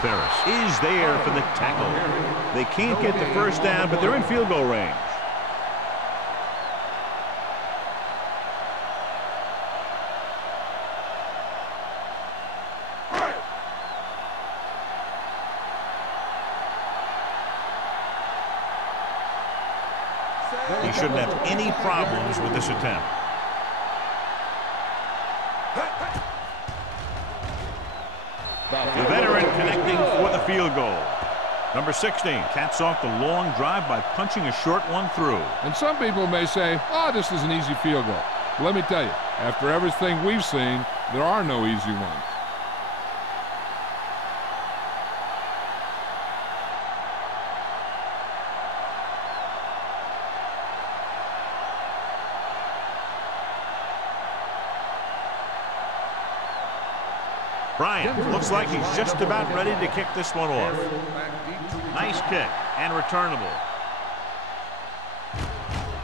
Ferris is there for the tackle. They can't get the first down, but they're in field goal range. He shouldn't have any problems with this attempt. The veteran connecting for the field goal. Number 16 caps off the long drive by punching a short one through. And some people may say, oh, this is an easy field goal. But let me tell you, after everything we've seen, there are no easy ones. Bryant looks like he's just about ready to kick this one off. Nice kick and returnable.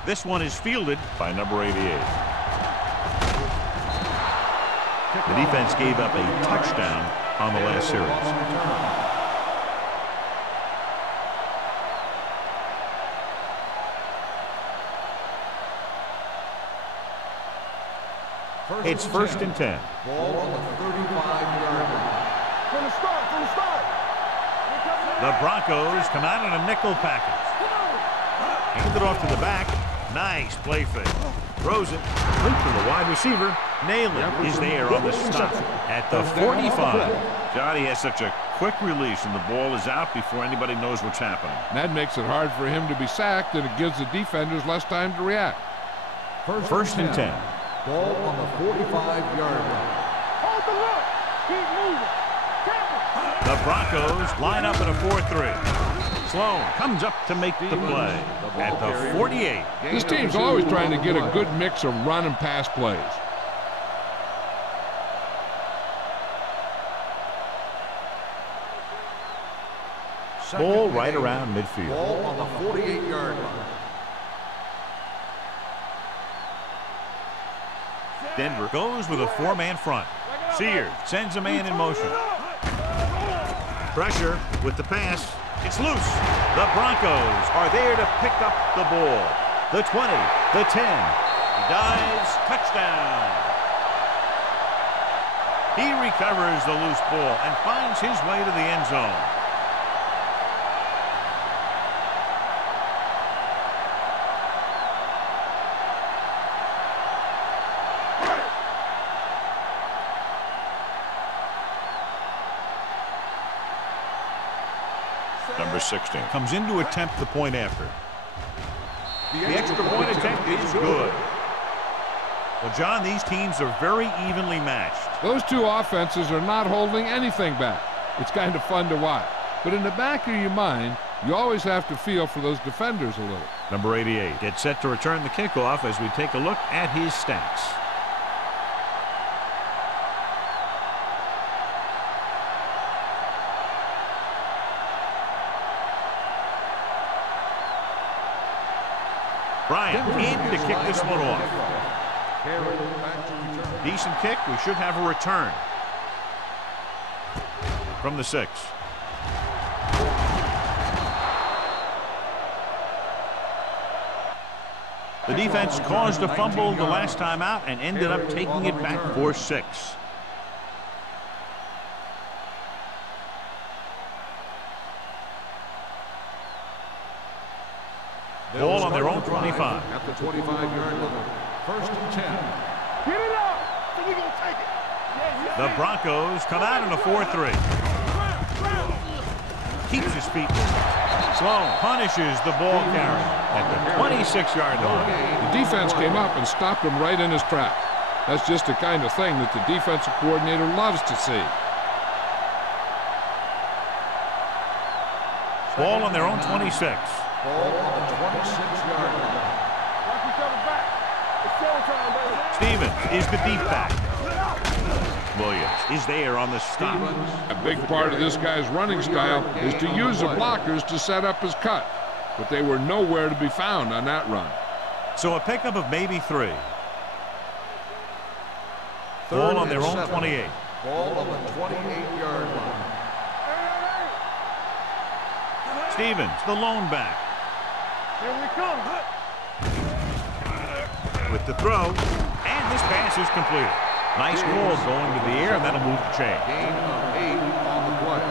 This one is fielded by number 88. The defense gave up a touchdown on the last series. It's first and 10. Ball on the 35-yard line. From the start, from the start. The Broncos come out in a nickel package. Hand it off to the back. Nice play fake. Throws it. Complete to the wide receiver. Naylor is there on the stop at the 45. Johnny has such a quick release, and the ball is out before anybody knows what's happening. That makes it hard for him to be sacked, and it gives the defenders less time to react. First and 10. Ball on the 45-yard line. Hold the look. Keep moving. The Broncos line up in a 4-3. Sloan comes up to make the play at the 48. This team's always trying to get a good mix of run and pass plays. Ball right around midfield. Ball on the 48-yard line. Denver goes with a four-man front. Sears sends a man in motion. Pressure with the pass. It's loose. The Broncos are there to pick up the ball. The 20, the 10. He dives. Touchdown. He recovers the loose ball and finds his way to the end zone. Number 16 comes in to attempt the point after. The extra point attempt is good. Well, John, these teams are very evenly matched. Those two offenses are not holding anything back. It's kind of fun to watch. But in the back of your mind, you always have to feel for those defenders a little. Number 88 gets set to return the kickoff as we take a look at his stats. Bryant in to kick this one off. Decent kick. We should have a return from the 6. The defense caused a fumble the last time out and ended up taking it back for 6. Ball on their own 25. At the 25-yard line. First and 10. Get it up. So we gonna take it. The Broncos come out in a 4-3. Keeps his feet moving. Sloan punishes the ball carrier at the 26-yard line. The defense came up and stopped him right in his tracks. That's just the kind of thing that the defensive coordinator loves to see. Ball on their own 26. Ball on the 26-yard line. Watch each other back. It's showtime, baby. Stevens is the deep back. Williams is there on the stop. A big part of this guy's running style is to use the blockers to set up his cut. But they were nowhere to be found on that run. So a pickup of maybe 3. Ball on their own 28. Ball on the 28-yard line. Stevens, the lone back. Here we come. With the throw, and this pass is completed. Nice ball going to the air, and that'll move the chain. Gain of 8 on the play.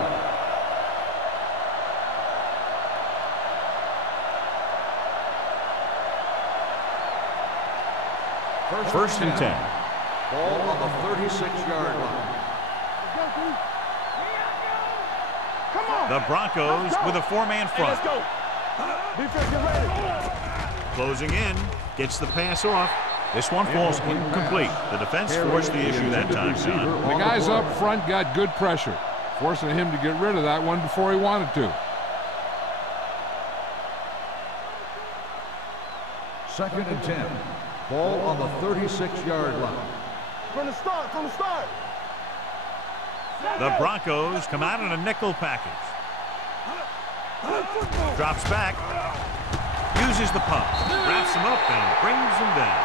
First and 10. Ball on the 36-yard line. Come on. The Broncos with a four-man Hey, front. let's go. Defense, get ready. Closing in, gets the pass off. This one falls incomplete. The defense forced the issue that time, John. The guys up front got good pressure, forcing him to get rid of that one before he wanted to. Second and 10. Ball on the 36-yard line. From the start, from the start. The Broncos come out in a nickel package. Drops back. Uses the pump. Wraps him up and brings him down.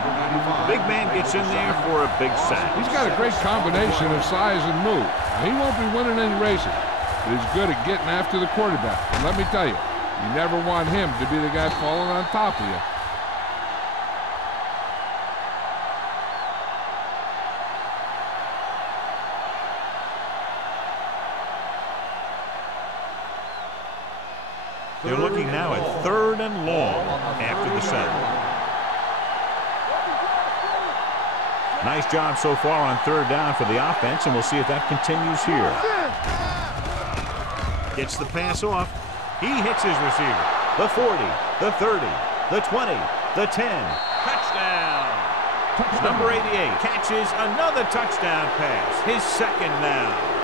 The big man gets in there for a big sack. He's got a great combination of size and move. Now, he won't be winning any races, but he's good at getting after the quarterback. And let me tell you, you never want him to be the guy falling on top of you. They're looking now at 3rd and long after the settle. Nice job so far on 3rd down for the offense, and we'll see if that continues here. Gets the pass off. He hits his receiver. The 40, the 30, the 20, the 10. Touchdown. Number 88 catches another touchdown pass. His 2nd now.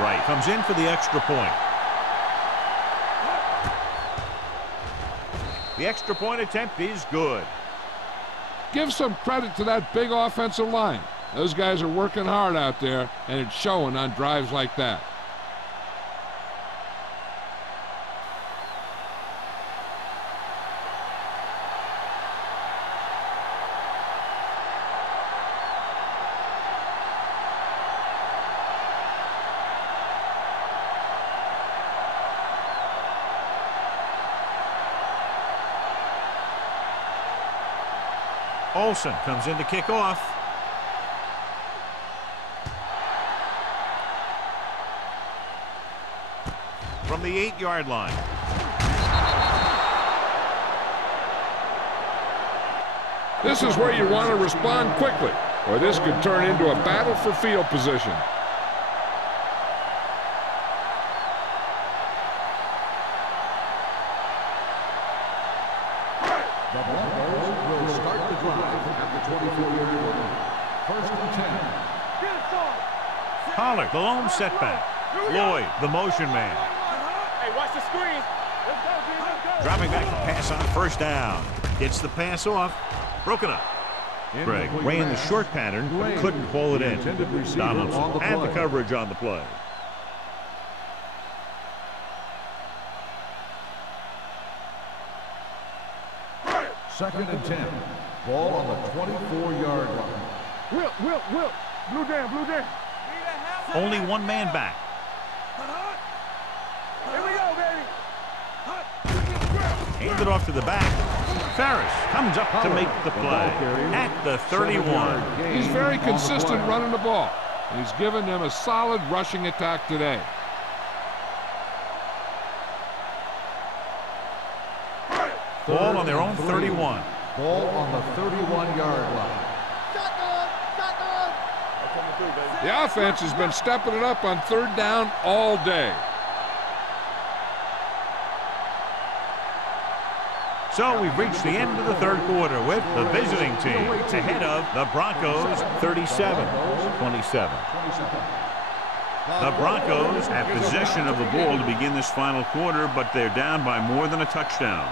Right, comes in for the extra point. The extra point attempt is good. Give some credit to that big offensive line. Those guys are working hard out there, and it's showing on drives like that. Olsen comes in to kick off. From the 8-yard line. This is where you want to respond quickly, or this could turn into a battle for field position. The Broncos will start the drive at the 24-yard line. 1st and 10. Pollard, the lone setback. Lloyd, the motion man. Hey, watch the screen. Let's go, G. Let's go. Dropping back to pass on 1st down. Gets the pass off. Broken up. Greg ran the short pattern, but couldn't haul it in. Donaldson had the coverage on the play. Second and 10. Ball on the 24-yard line. Whip. Blue jam. Only one man back. Here we go, baby. Handed off to the back. Ferris comes up to make the play at the 31. He's very consistent running the ball. And he's given them a solid rushing attack today. Ball on their own 31. Ball on the 31-yard line. The offense has been stepping it up on 3rd down all day. So we've reached the end of the 3rd quarter with the visiting team ahead of the Broncos 37-27. The Broncos have possession of the ball to begin this final quarter, but they're down by more than a touchdown.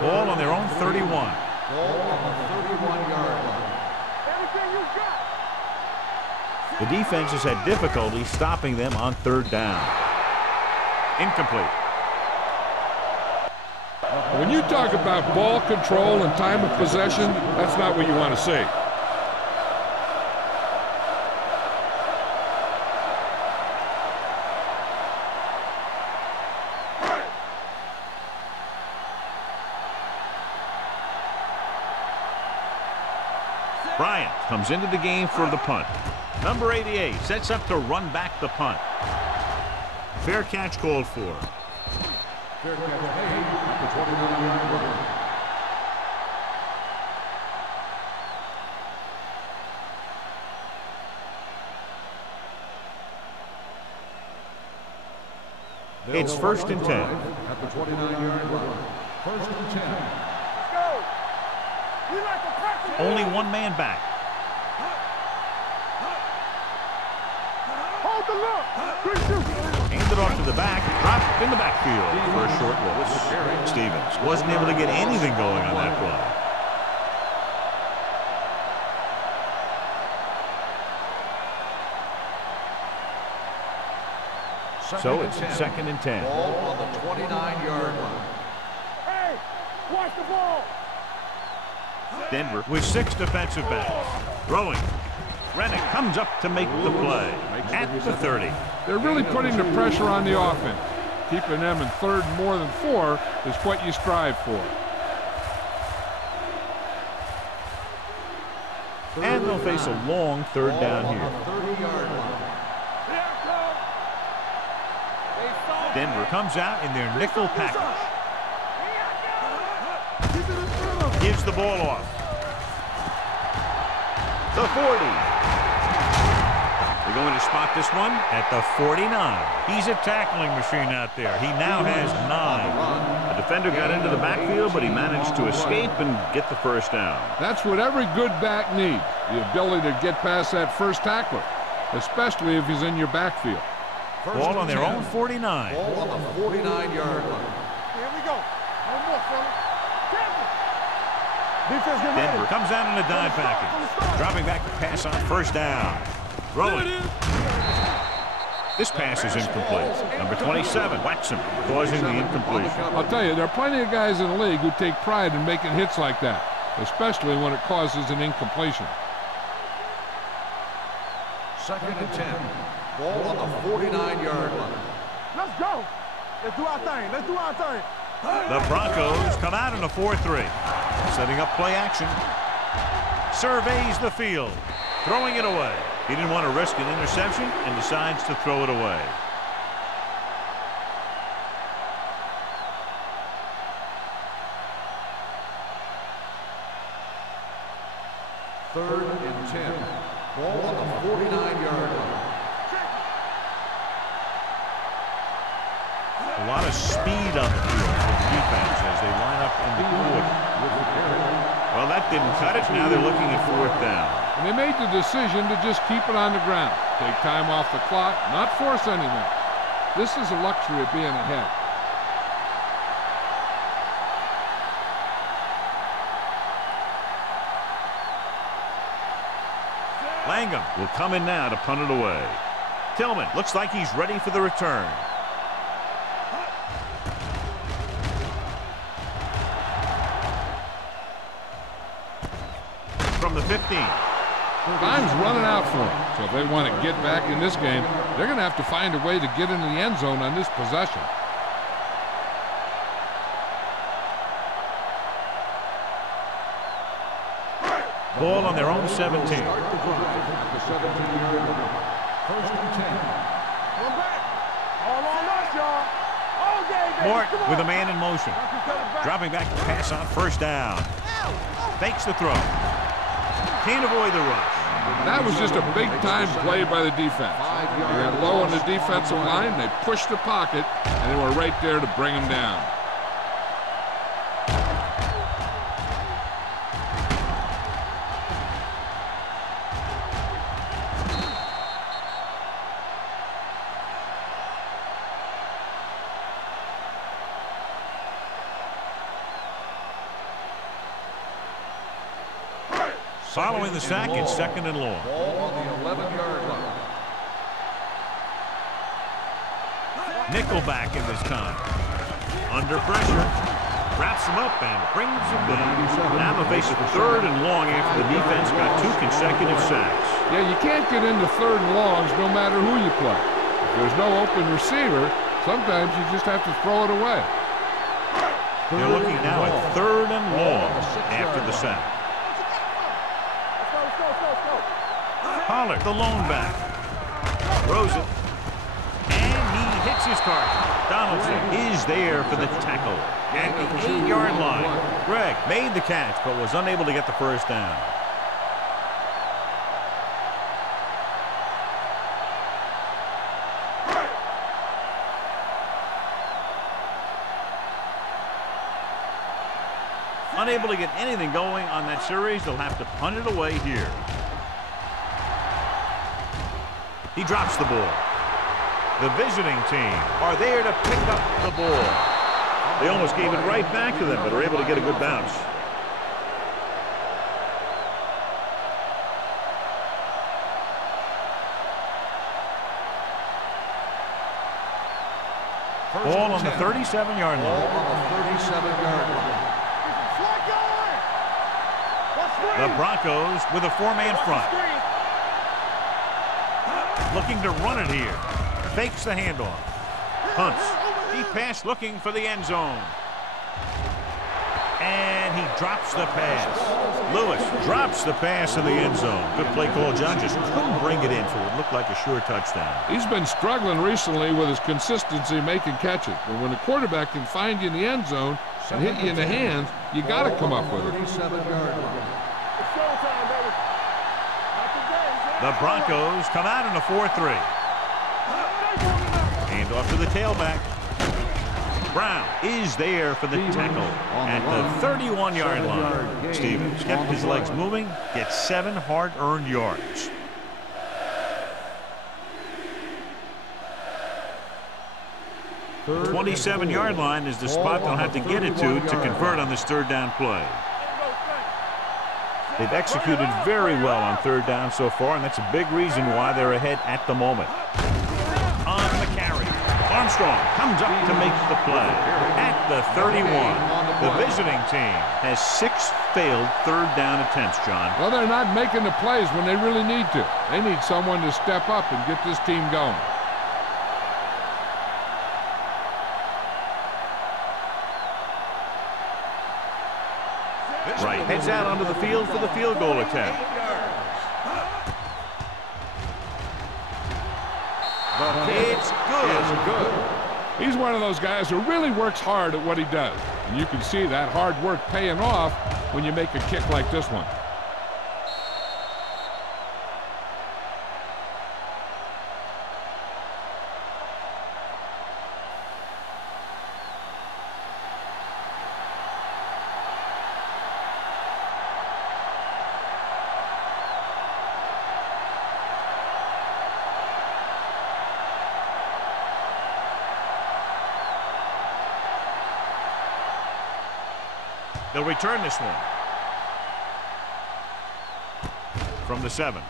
Ball on their own 31. Ball on the 31-yard line. Everything you got. The defense has had difficulty stopping them on 3rd down. Incomplete. When you talk about ball control and time of possession, that's not what you want to see. Bryant comes into the game for the punt. Number 88 sets up to run back the punt. Fair catch called for. Fair catch made at the 29-yard line. It's 1st and 10. At the 29-yard line. 1st and 10. Let's go. We like to practice. Only one man back. Hold the look. Handed off to the back, dropped in the backfield for a short loss. Stevens wasn't able to get anything going on that play. So it's 2nd and 10. Ball on the 29-yard line. Hey, watch the ball. Denver with 6 defensive backs. Throwing. Rennick comes up to make the play at the 30. They're really putting the pressure on the offense. Keeping them in third and more than 4 is what you strive for. And they'll face a long third down here. 30-yard line. Denver comes out in their nickel package. Gives the ball off. The 40. They're going to spot this one at the 49. He's a tackling machine out there. He now has 9. The defender got into the backfield, but he managed to escape and get the first down. That's what every good back needs, the ability to get past that first tackler, especially if he's in your backfield. Ball on their own 49. Ball on the 49-yard line. Here we go. One more, fella. Defense, get ready. Denver comes out in a dime package. Dropping back to pass on first down. Throwing. This pass is incomplete. Number 27, Waxham, causing the incompletion. I'll tell you, there are plenty of guys in the league who take pride in making hits like that, especially when it causes an incompletion. 2nd and 10. Ball on the 49-yard line. Let's go. Let's do our thing. Let's do our thing. The Broncos come out in a 4-3. Setting up play action. Surveys the field. Throwing it away. He didn't want to risk an interception and decides to throw it away. Third and 10. Ball on the 49-yard line. A lot of speed on the field for the defense as they line up in the quarter. Well, that didn't cut it. Now they're looking at 4th down. And they made the decision to just keep it on the ground. Take time off the clock, not force anything. This is a luxury of being ahead. Langham will come in now to punt it away. Tillman looks like he's ready for the return. From the 15. Time's running out for them, so if they want to get back in this game, they're going to have to find a way to get into the end zone on this possession. Ball on their own 17. Start the drive at the 17-yard line. 1st and 10. One back. All on us, y'all. All day, baby. Mort Come on. with a man in motion. Dropping back to pass on 1st down. Fakes the throw. Can't avoid the rush. That was just a big-time play by the defense. They got low on the defensive line, they pushed the pocket, and they were right there to bring him down. Following the sack, it's 2nd and long. Ball on the 11-yard line. Nickelback in this time. Under pressure. Wraps him up and brings him down. Now they'll face 3rd and long after the defense got 2 consecutive sacks. Yeah, you can't get into 3rd and longs no matter who you play. If there's no open receiver, sometimes you just have to throw it away. They're looking now at 3rd and long after the sack. Pollard, the lone back. Throws it. And he hits his target. Donaldson is there for the tackle at the 8-yard line. Gregg made the catch but was unable to get the first down. Unable to get anything going on that series, they'll have to punt it away here. He drops the ball. The visiting team are there to pick up the ball. They almost gave it right back to them, but are able to get a good bounce. Ball on the 37-yard line. Ball on the 37-yard line. The Broncos with a 4-man front. looking to run it here. Fakes the handoff. Hunts. Deep pass looking for the end zone. And he drops the pass. Lewis drops the pass in the end zone. Good play call, John. Just couldn't bring it in for what looked like a sure touchdown. He's been struggling recently with his consistency making catches. But when the quarterback can find you in the end zone and hit you in the hands, you got to come up with it. The Broncos come out in a 4-3. Hand off to the tailback. Brown is there for the tackle at the 31-yard line. Stevens kept his legs moving, gets 7 hard-earned yards. The 27-yard line is the spot they'll have to get it to convert on this third down play. They've executed very well on third down so far, and that's a big reason why they're ahead at the moment. On the carry, Armstrong comes up to make the play at the 31. The visiting team has 6 failed third down attempts, John. Well, they're not making the plays when they really need to. They need someone to step up and get this team going. Right, heads out onto the field for the field goal attempt. It's good. He's one of those guys who really works hard at what he does. And you can see that hard work paying off when you make a kick like this one. They'll return this one. From the 7.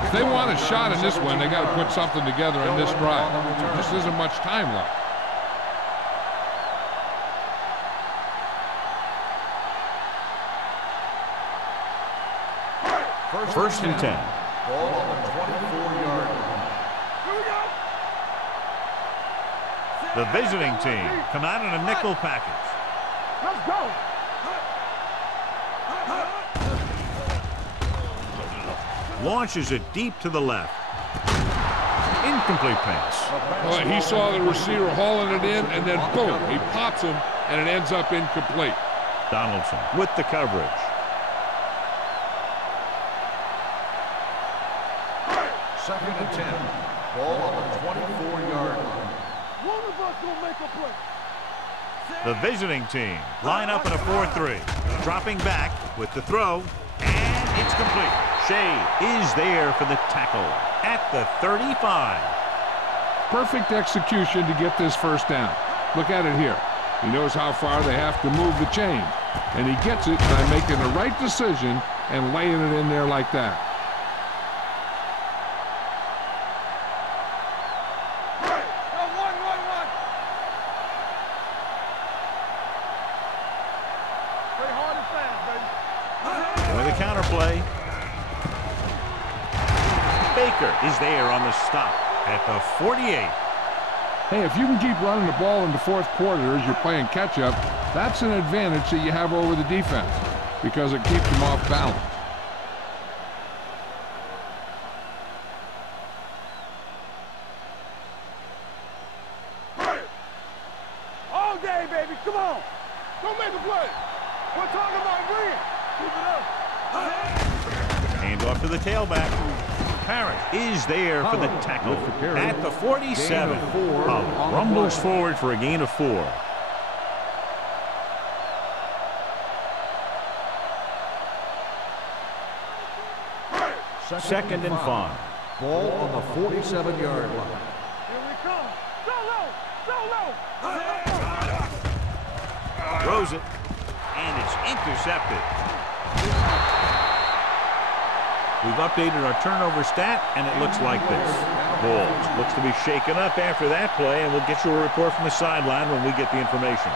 If they want a shot in this one, they got to put something together in this drive. There just isn't much time left. First and 10. Ball on the 24-yard line. The visiting team come out in a nickel package. Let's go. Launches it deep to the left. Incomplete pass. Well, he saw the receiver hauling it in, and then boom, he pops him, and it ends up incomplete. Donaldson with the coverage. Second and 10. Ball on the 24-yard line. One of us gonna make a play. The visiting team line up in a 4-3. Dropping back with the throw, and it's complete. Shea is there for the tackle at the 35. Perfect execution to get this first down. Look at it here. He knows how far they have to move the chain, and he gets it by making the right decision and laying it in there like that. Counterplay. Baker is there on the stop at the 48. Hey, if you can keep running the ball in the fourth quarter as you're playing catch-up, that's an advantage that you have over the defense because it keeps them off balance. All day, baby. Come on. Don't make a play. We're talking about green. Keep it up. Hand off to the tailback. Parrott is there for the tackle at the 47. Rumbles forward for a gain of 4. Second and 5. Ball on the 47-yard line. Here we come. Go low. Go low. Throws it, and it's intercepted. We've updated our turnover stat, and it looks like this. Bulls looks to be shaken up after that play, and we'll get you a report from the sideline when we get the information.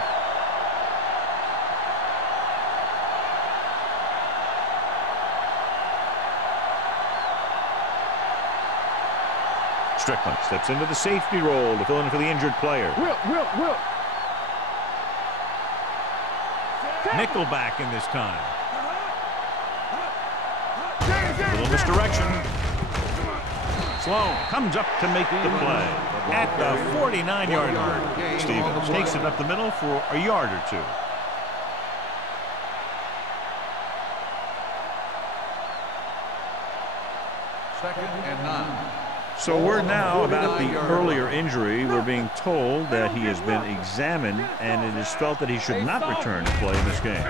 Strickland steps into the safety role to fill in for the injured player. Will. Nickelback in this time. A little misdirection. Sloan comes up to make the play at the 49-yard line. Stevens takes it up the middle for a yard or two. Second and 9. So word now about the earlier injury. We're being told that he has been examined and it is felt that he should not return to play in this game.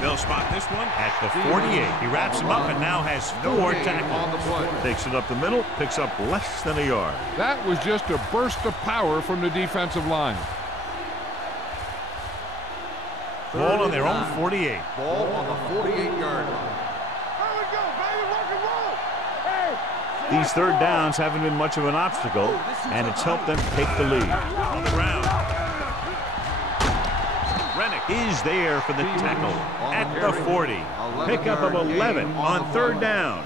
They'll spot this one at the 48. He wraps him up and now has 4 tackles. Takes it up the middle, picks up less than a yard. That was just a burst of power from the defensive line. Ball on their own 48. Ball on the 48-yard line. These third downs haven't been much of an obstacle, and it's helped them take the lead. On the ground. Rennick is there for the tackle at the 40. Pickup of 11 on third down.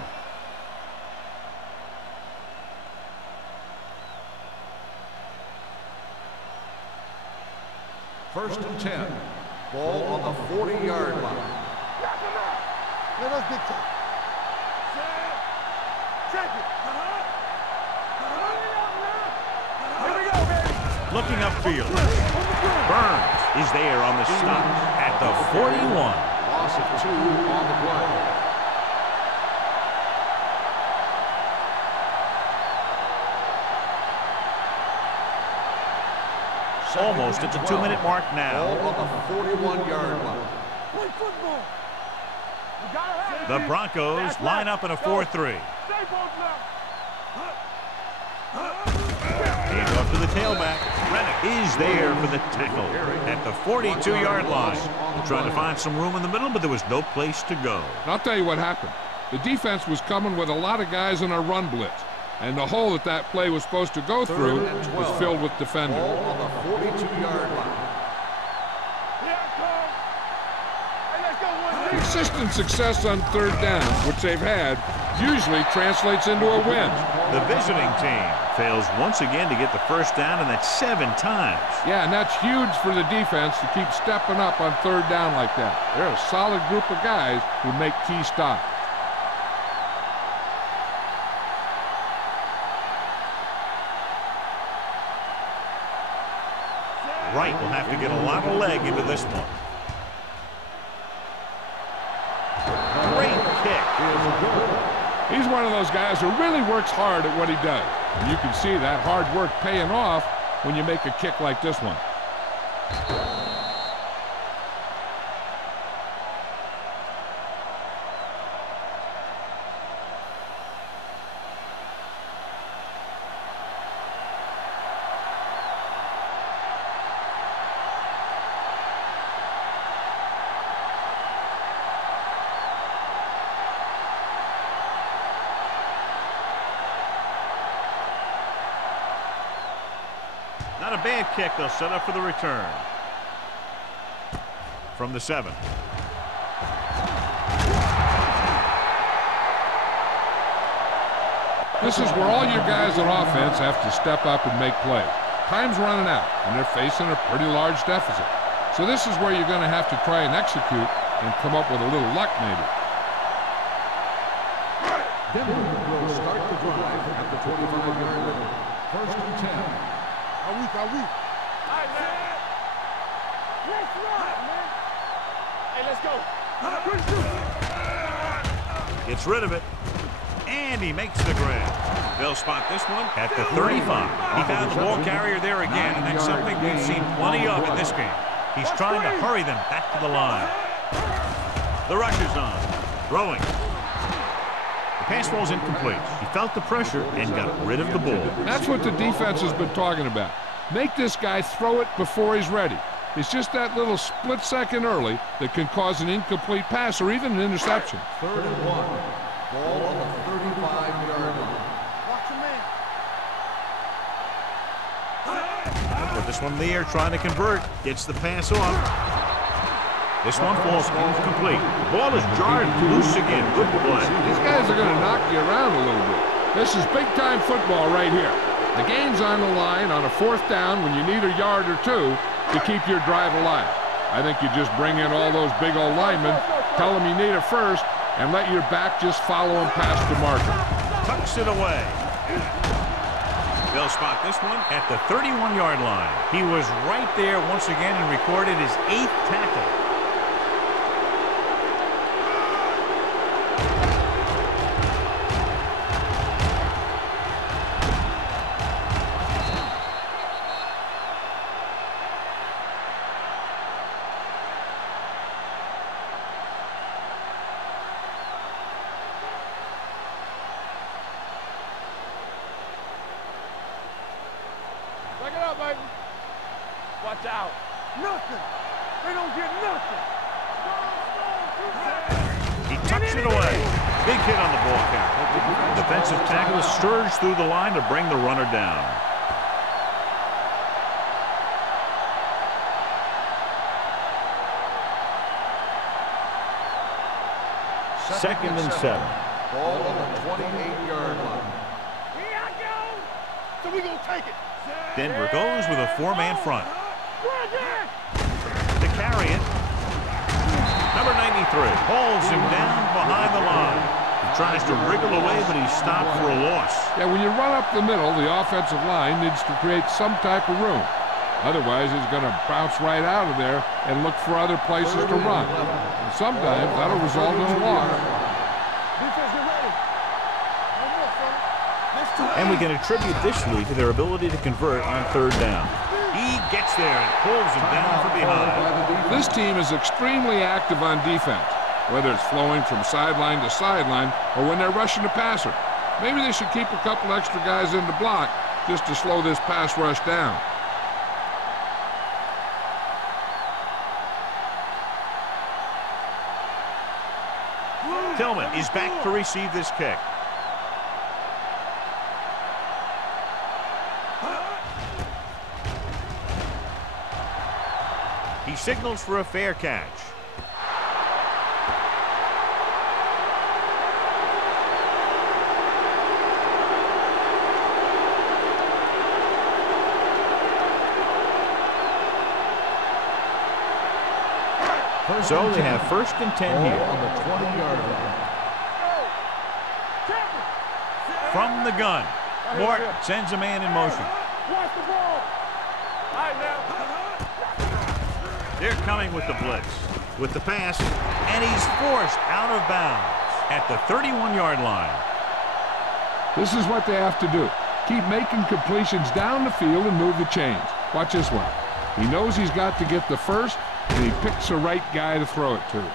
First and 10. Ball on the 40-yard line. Let us get to check it. Here we go, baby. Looking upfield. Burns is there on the stop at the 41. Loss of 2 on the play. Almost at the 2-minute mark now. Ball on the 41-yard line. Play football. You gotta have it. The Broncos line up in a 4-3. Hand off to the tailback. Rennick is there for the tackle at the 42-yard line. Trying to find some room in the middle, but there was no place to go. I'll tell you what happened. The defense was coming with a lot of guys in a run blitz, and the hole that play was supposed to go through was filled with defenders. Ball on the 42-yard line. Consistent success on third down, which they've had, usually translates into a win. The visiting team fails once again to get the first down, and that's 7 times. Yeah, and that's huge for the defense to keep stepping up on third down like that. They're a solid group of guys who make key stops. Wright will have to get a lot of leg into this one. Great kick. He's one of those guys who really works hard at what he does. And you can see that hard work paying off when you make a kick like this one. Not a bad kick. They'll set up for the return. From the 7. This is where all your guys on offense have to step up and make plays. Time's running out, and they're facing a pretty large deficit. So this is where you're going to have to try and execute and come up with a little luck maybe. Denver will start the drive at the 25-yard line. First and 10. Are we? All right, man. Let's run, man. Hey, let's go. Gets rid of it. And he makes the grab. They'll spot this one at the 35. He found the ball carrier there again, and that's something we've seen plenty of in this game. He's trying to hurry them back to the line. The rush is on. Throwing. The pass ball's incomplete. He felt the pressure and got rid of the ball. That's what the defense has been talking about. Make this guy throw it before he's ready. It's just that little split second early that can cause an incomplete pass or even an interception. Third and 1. Ball on the 35-yard line. Watch him in. Put this one in the air, trying to convert. Gets the pass off. This one falls incomplete. The ball is jarred loose again. Good play. These guys are going to knock you around a little bit. This is big-time football right here. The game's on the line on a 4th down when you need a yard or 2 to keep your drive alive. I think you just bring in all those big old linemen, tell them you need a first, and let your back just follow them past the marker. Tucks it away. They'll spot this one at the 31-yard line. He was right there once again and recorded his 8th tackle. Back it up, baby. Watch out. Nothing. They don't get nothing. He tucks it away. Big hit on the ball count. Defensive tackle surged through the line to bring the runner down. Second and 7. Ball on the 28-yard line. Here I go. So we gonna take it. Denver goes with a 4-man front. To carry it, number 93 hauls him down behind the line. He tries to wriggle away, but he's stopped for a loss. Yeah, when you run up the middle, the offensive line needs to create some type of room. Otherwise, he's going to bounce right out of there and look for other places to run. And sometimes that'll result in a loss. Defense, get ready. One more, fella. And we can attribute this lead to their ability to convert on 3rd down. He gets there and pulls him down from behind. This team is extremely active on defense, whether it's flowing from sideline to sideline or when they're rushing the passer. Maybe they should keep a couple extra guys in the block just to slow this pass rush down. Tillman is back to receive this kick. He signals for a fair catch. So they have 1st and 10 here. On the 20-yard line. From the gun, Mort sends a man in motion. Watch the ball. All right, now. They're coming with the blitz. With the pass, and he's forced out of bounds at the 31-yard line. This is what they have to do. Keep making completions down the field and move the chains. Watch this one. He knows he's got to get the first, and he picks the right guy to throw it to. Here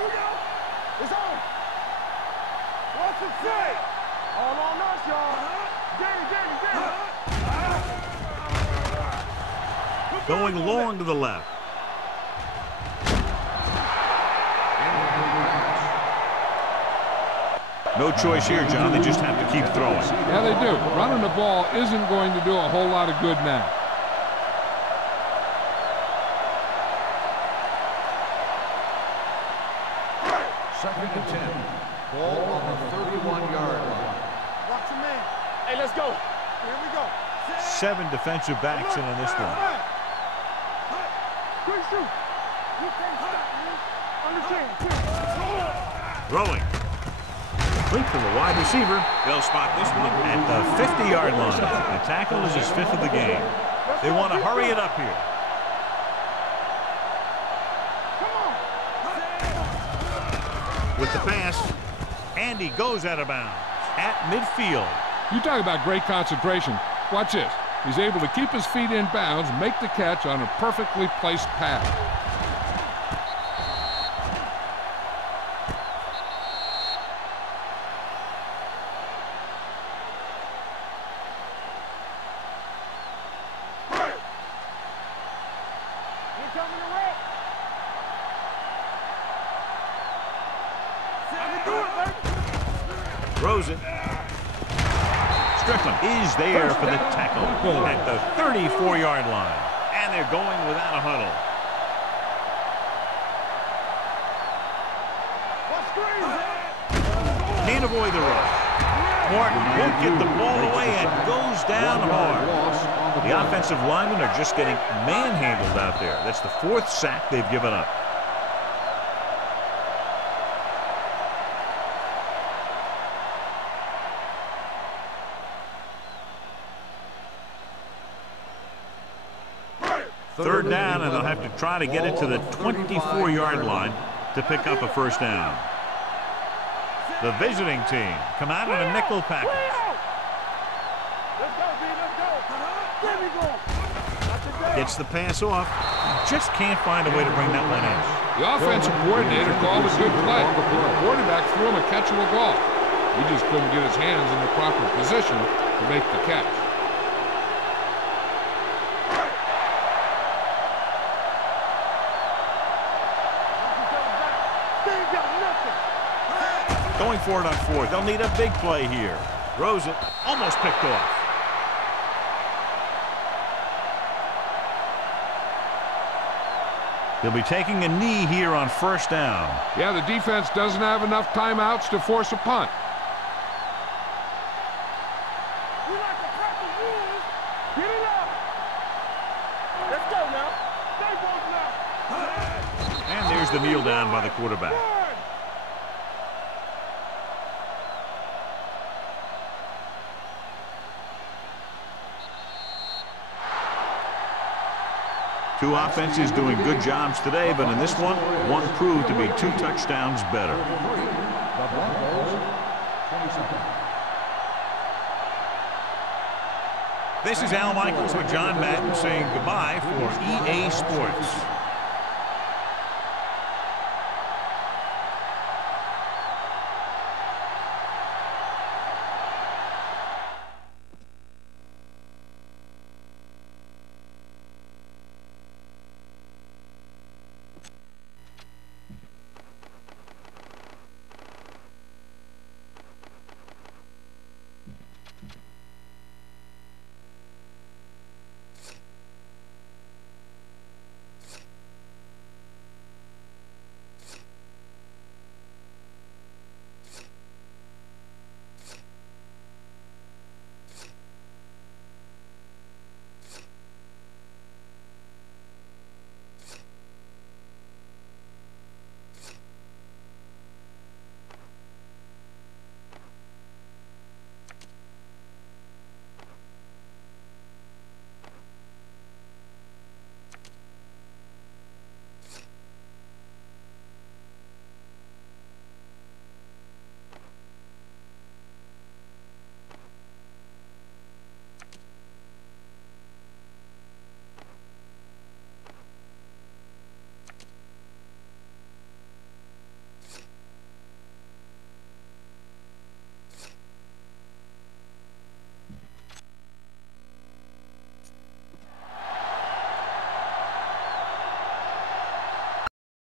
we go. It's on. What's it say? All on us, y'all. Going long to the left. No choice here, John. They just have to keep throwing. Yeah, they do. Running the ball isn't going to do a whole lot of good now. Second and 10. Ball on the 31-yard line. Watch your man. Hey, let's go. Here we go. 7 defensive backs in on this one. Quick shoot. You can't stop me. Understand. Throwing. Complete to the wide receiver. They'll spot this one at the 50-yard line. The tackle is his 5th of the game. They want to hurry it up here. With the pass, and he goes out of bounds at midfield. You talk about great concentration. Watch this. He's able to keep his feet in bounds, make the catch on a perfectly placed pass. Throws it. Strickland is there for the tackle at the 34-yard line. And they're going without a huddle. Can't avoid the rush. Morton won't get the ball away and goes down hard. The offensive linemen are just getting manhandled out there. That's the 4th sack they've given up. Third down, and they'll have to try to get it to the 24-yard line to pick up a first down. The visiting team come out in a nickel package. Gets the pass off. Just can't find a way to bring that one in. The offensive coordinator called a good play. The quarterback threw him a catchable ball. He just couldn't get his hands in the proper position to make the catch. Going for it on 4th. They'll need a big play here. Throws it. Almost picked off. He'll be taking a knee here on first down. Yeah, the defense doesn't have enough timeouts to force a punt. Get it up. Let's go now. Stay both now. And there's the kneel down by the quarterback. Two offenses doing good jobs today, but in this one proved to be 2 touchdowns better. This is Al Michaels with John Madden saying goodbye for EA Sports.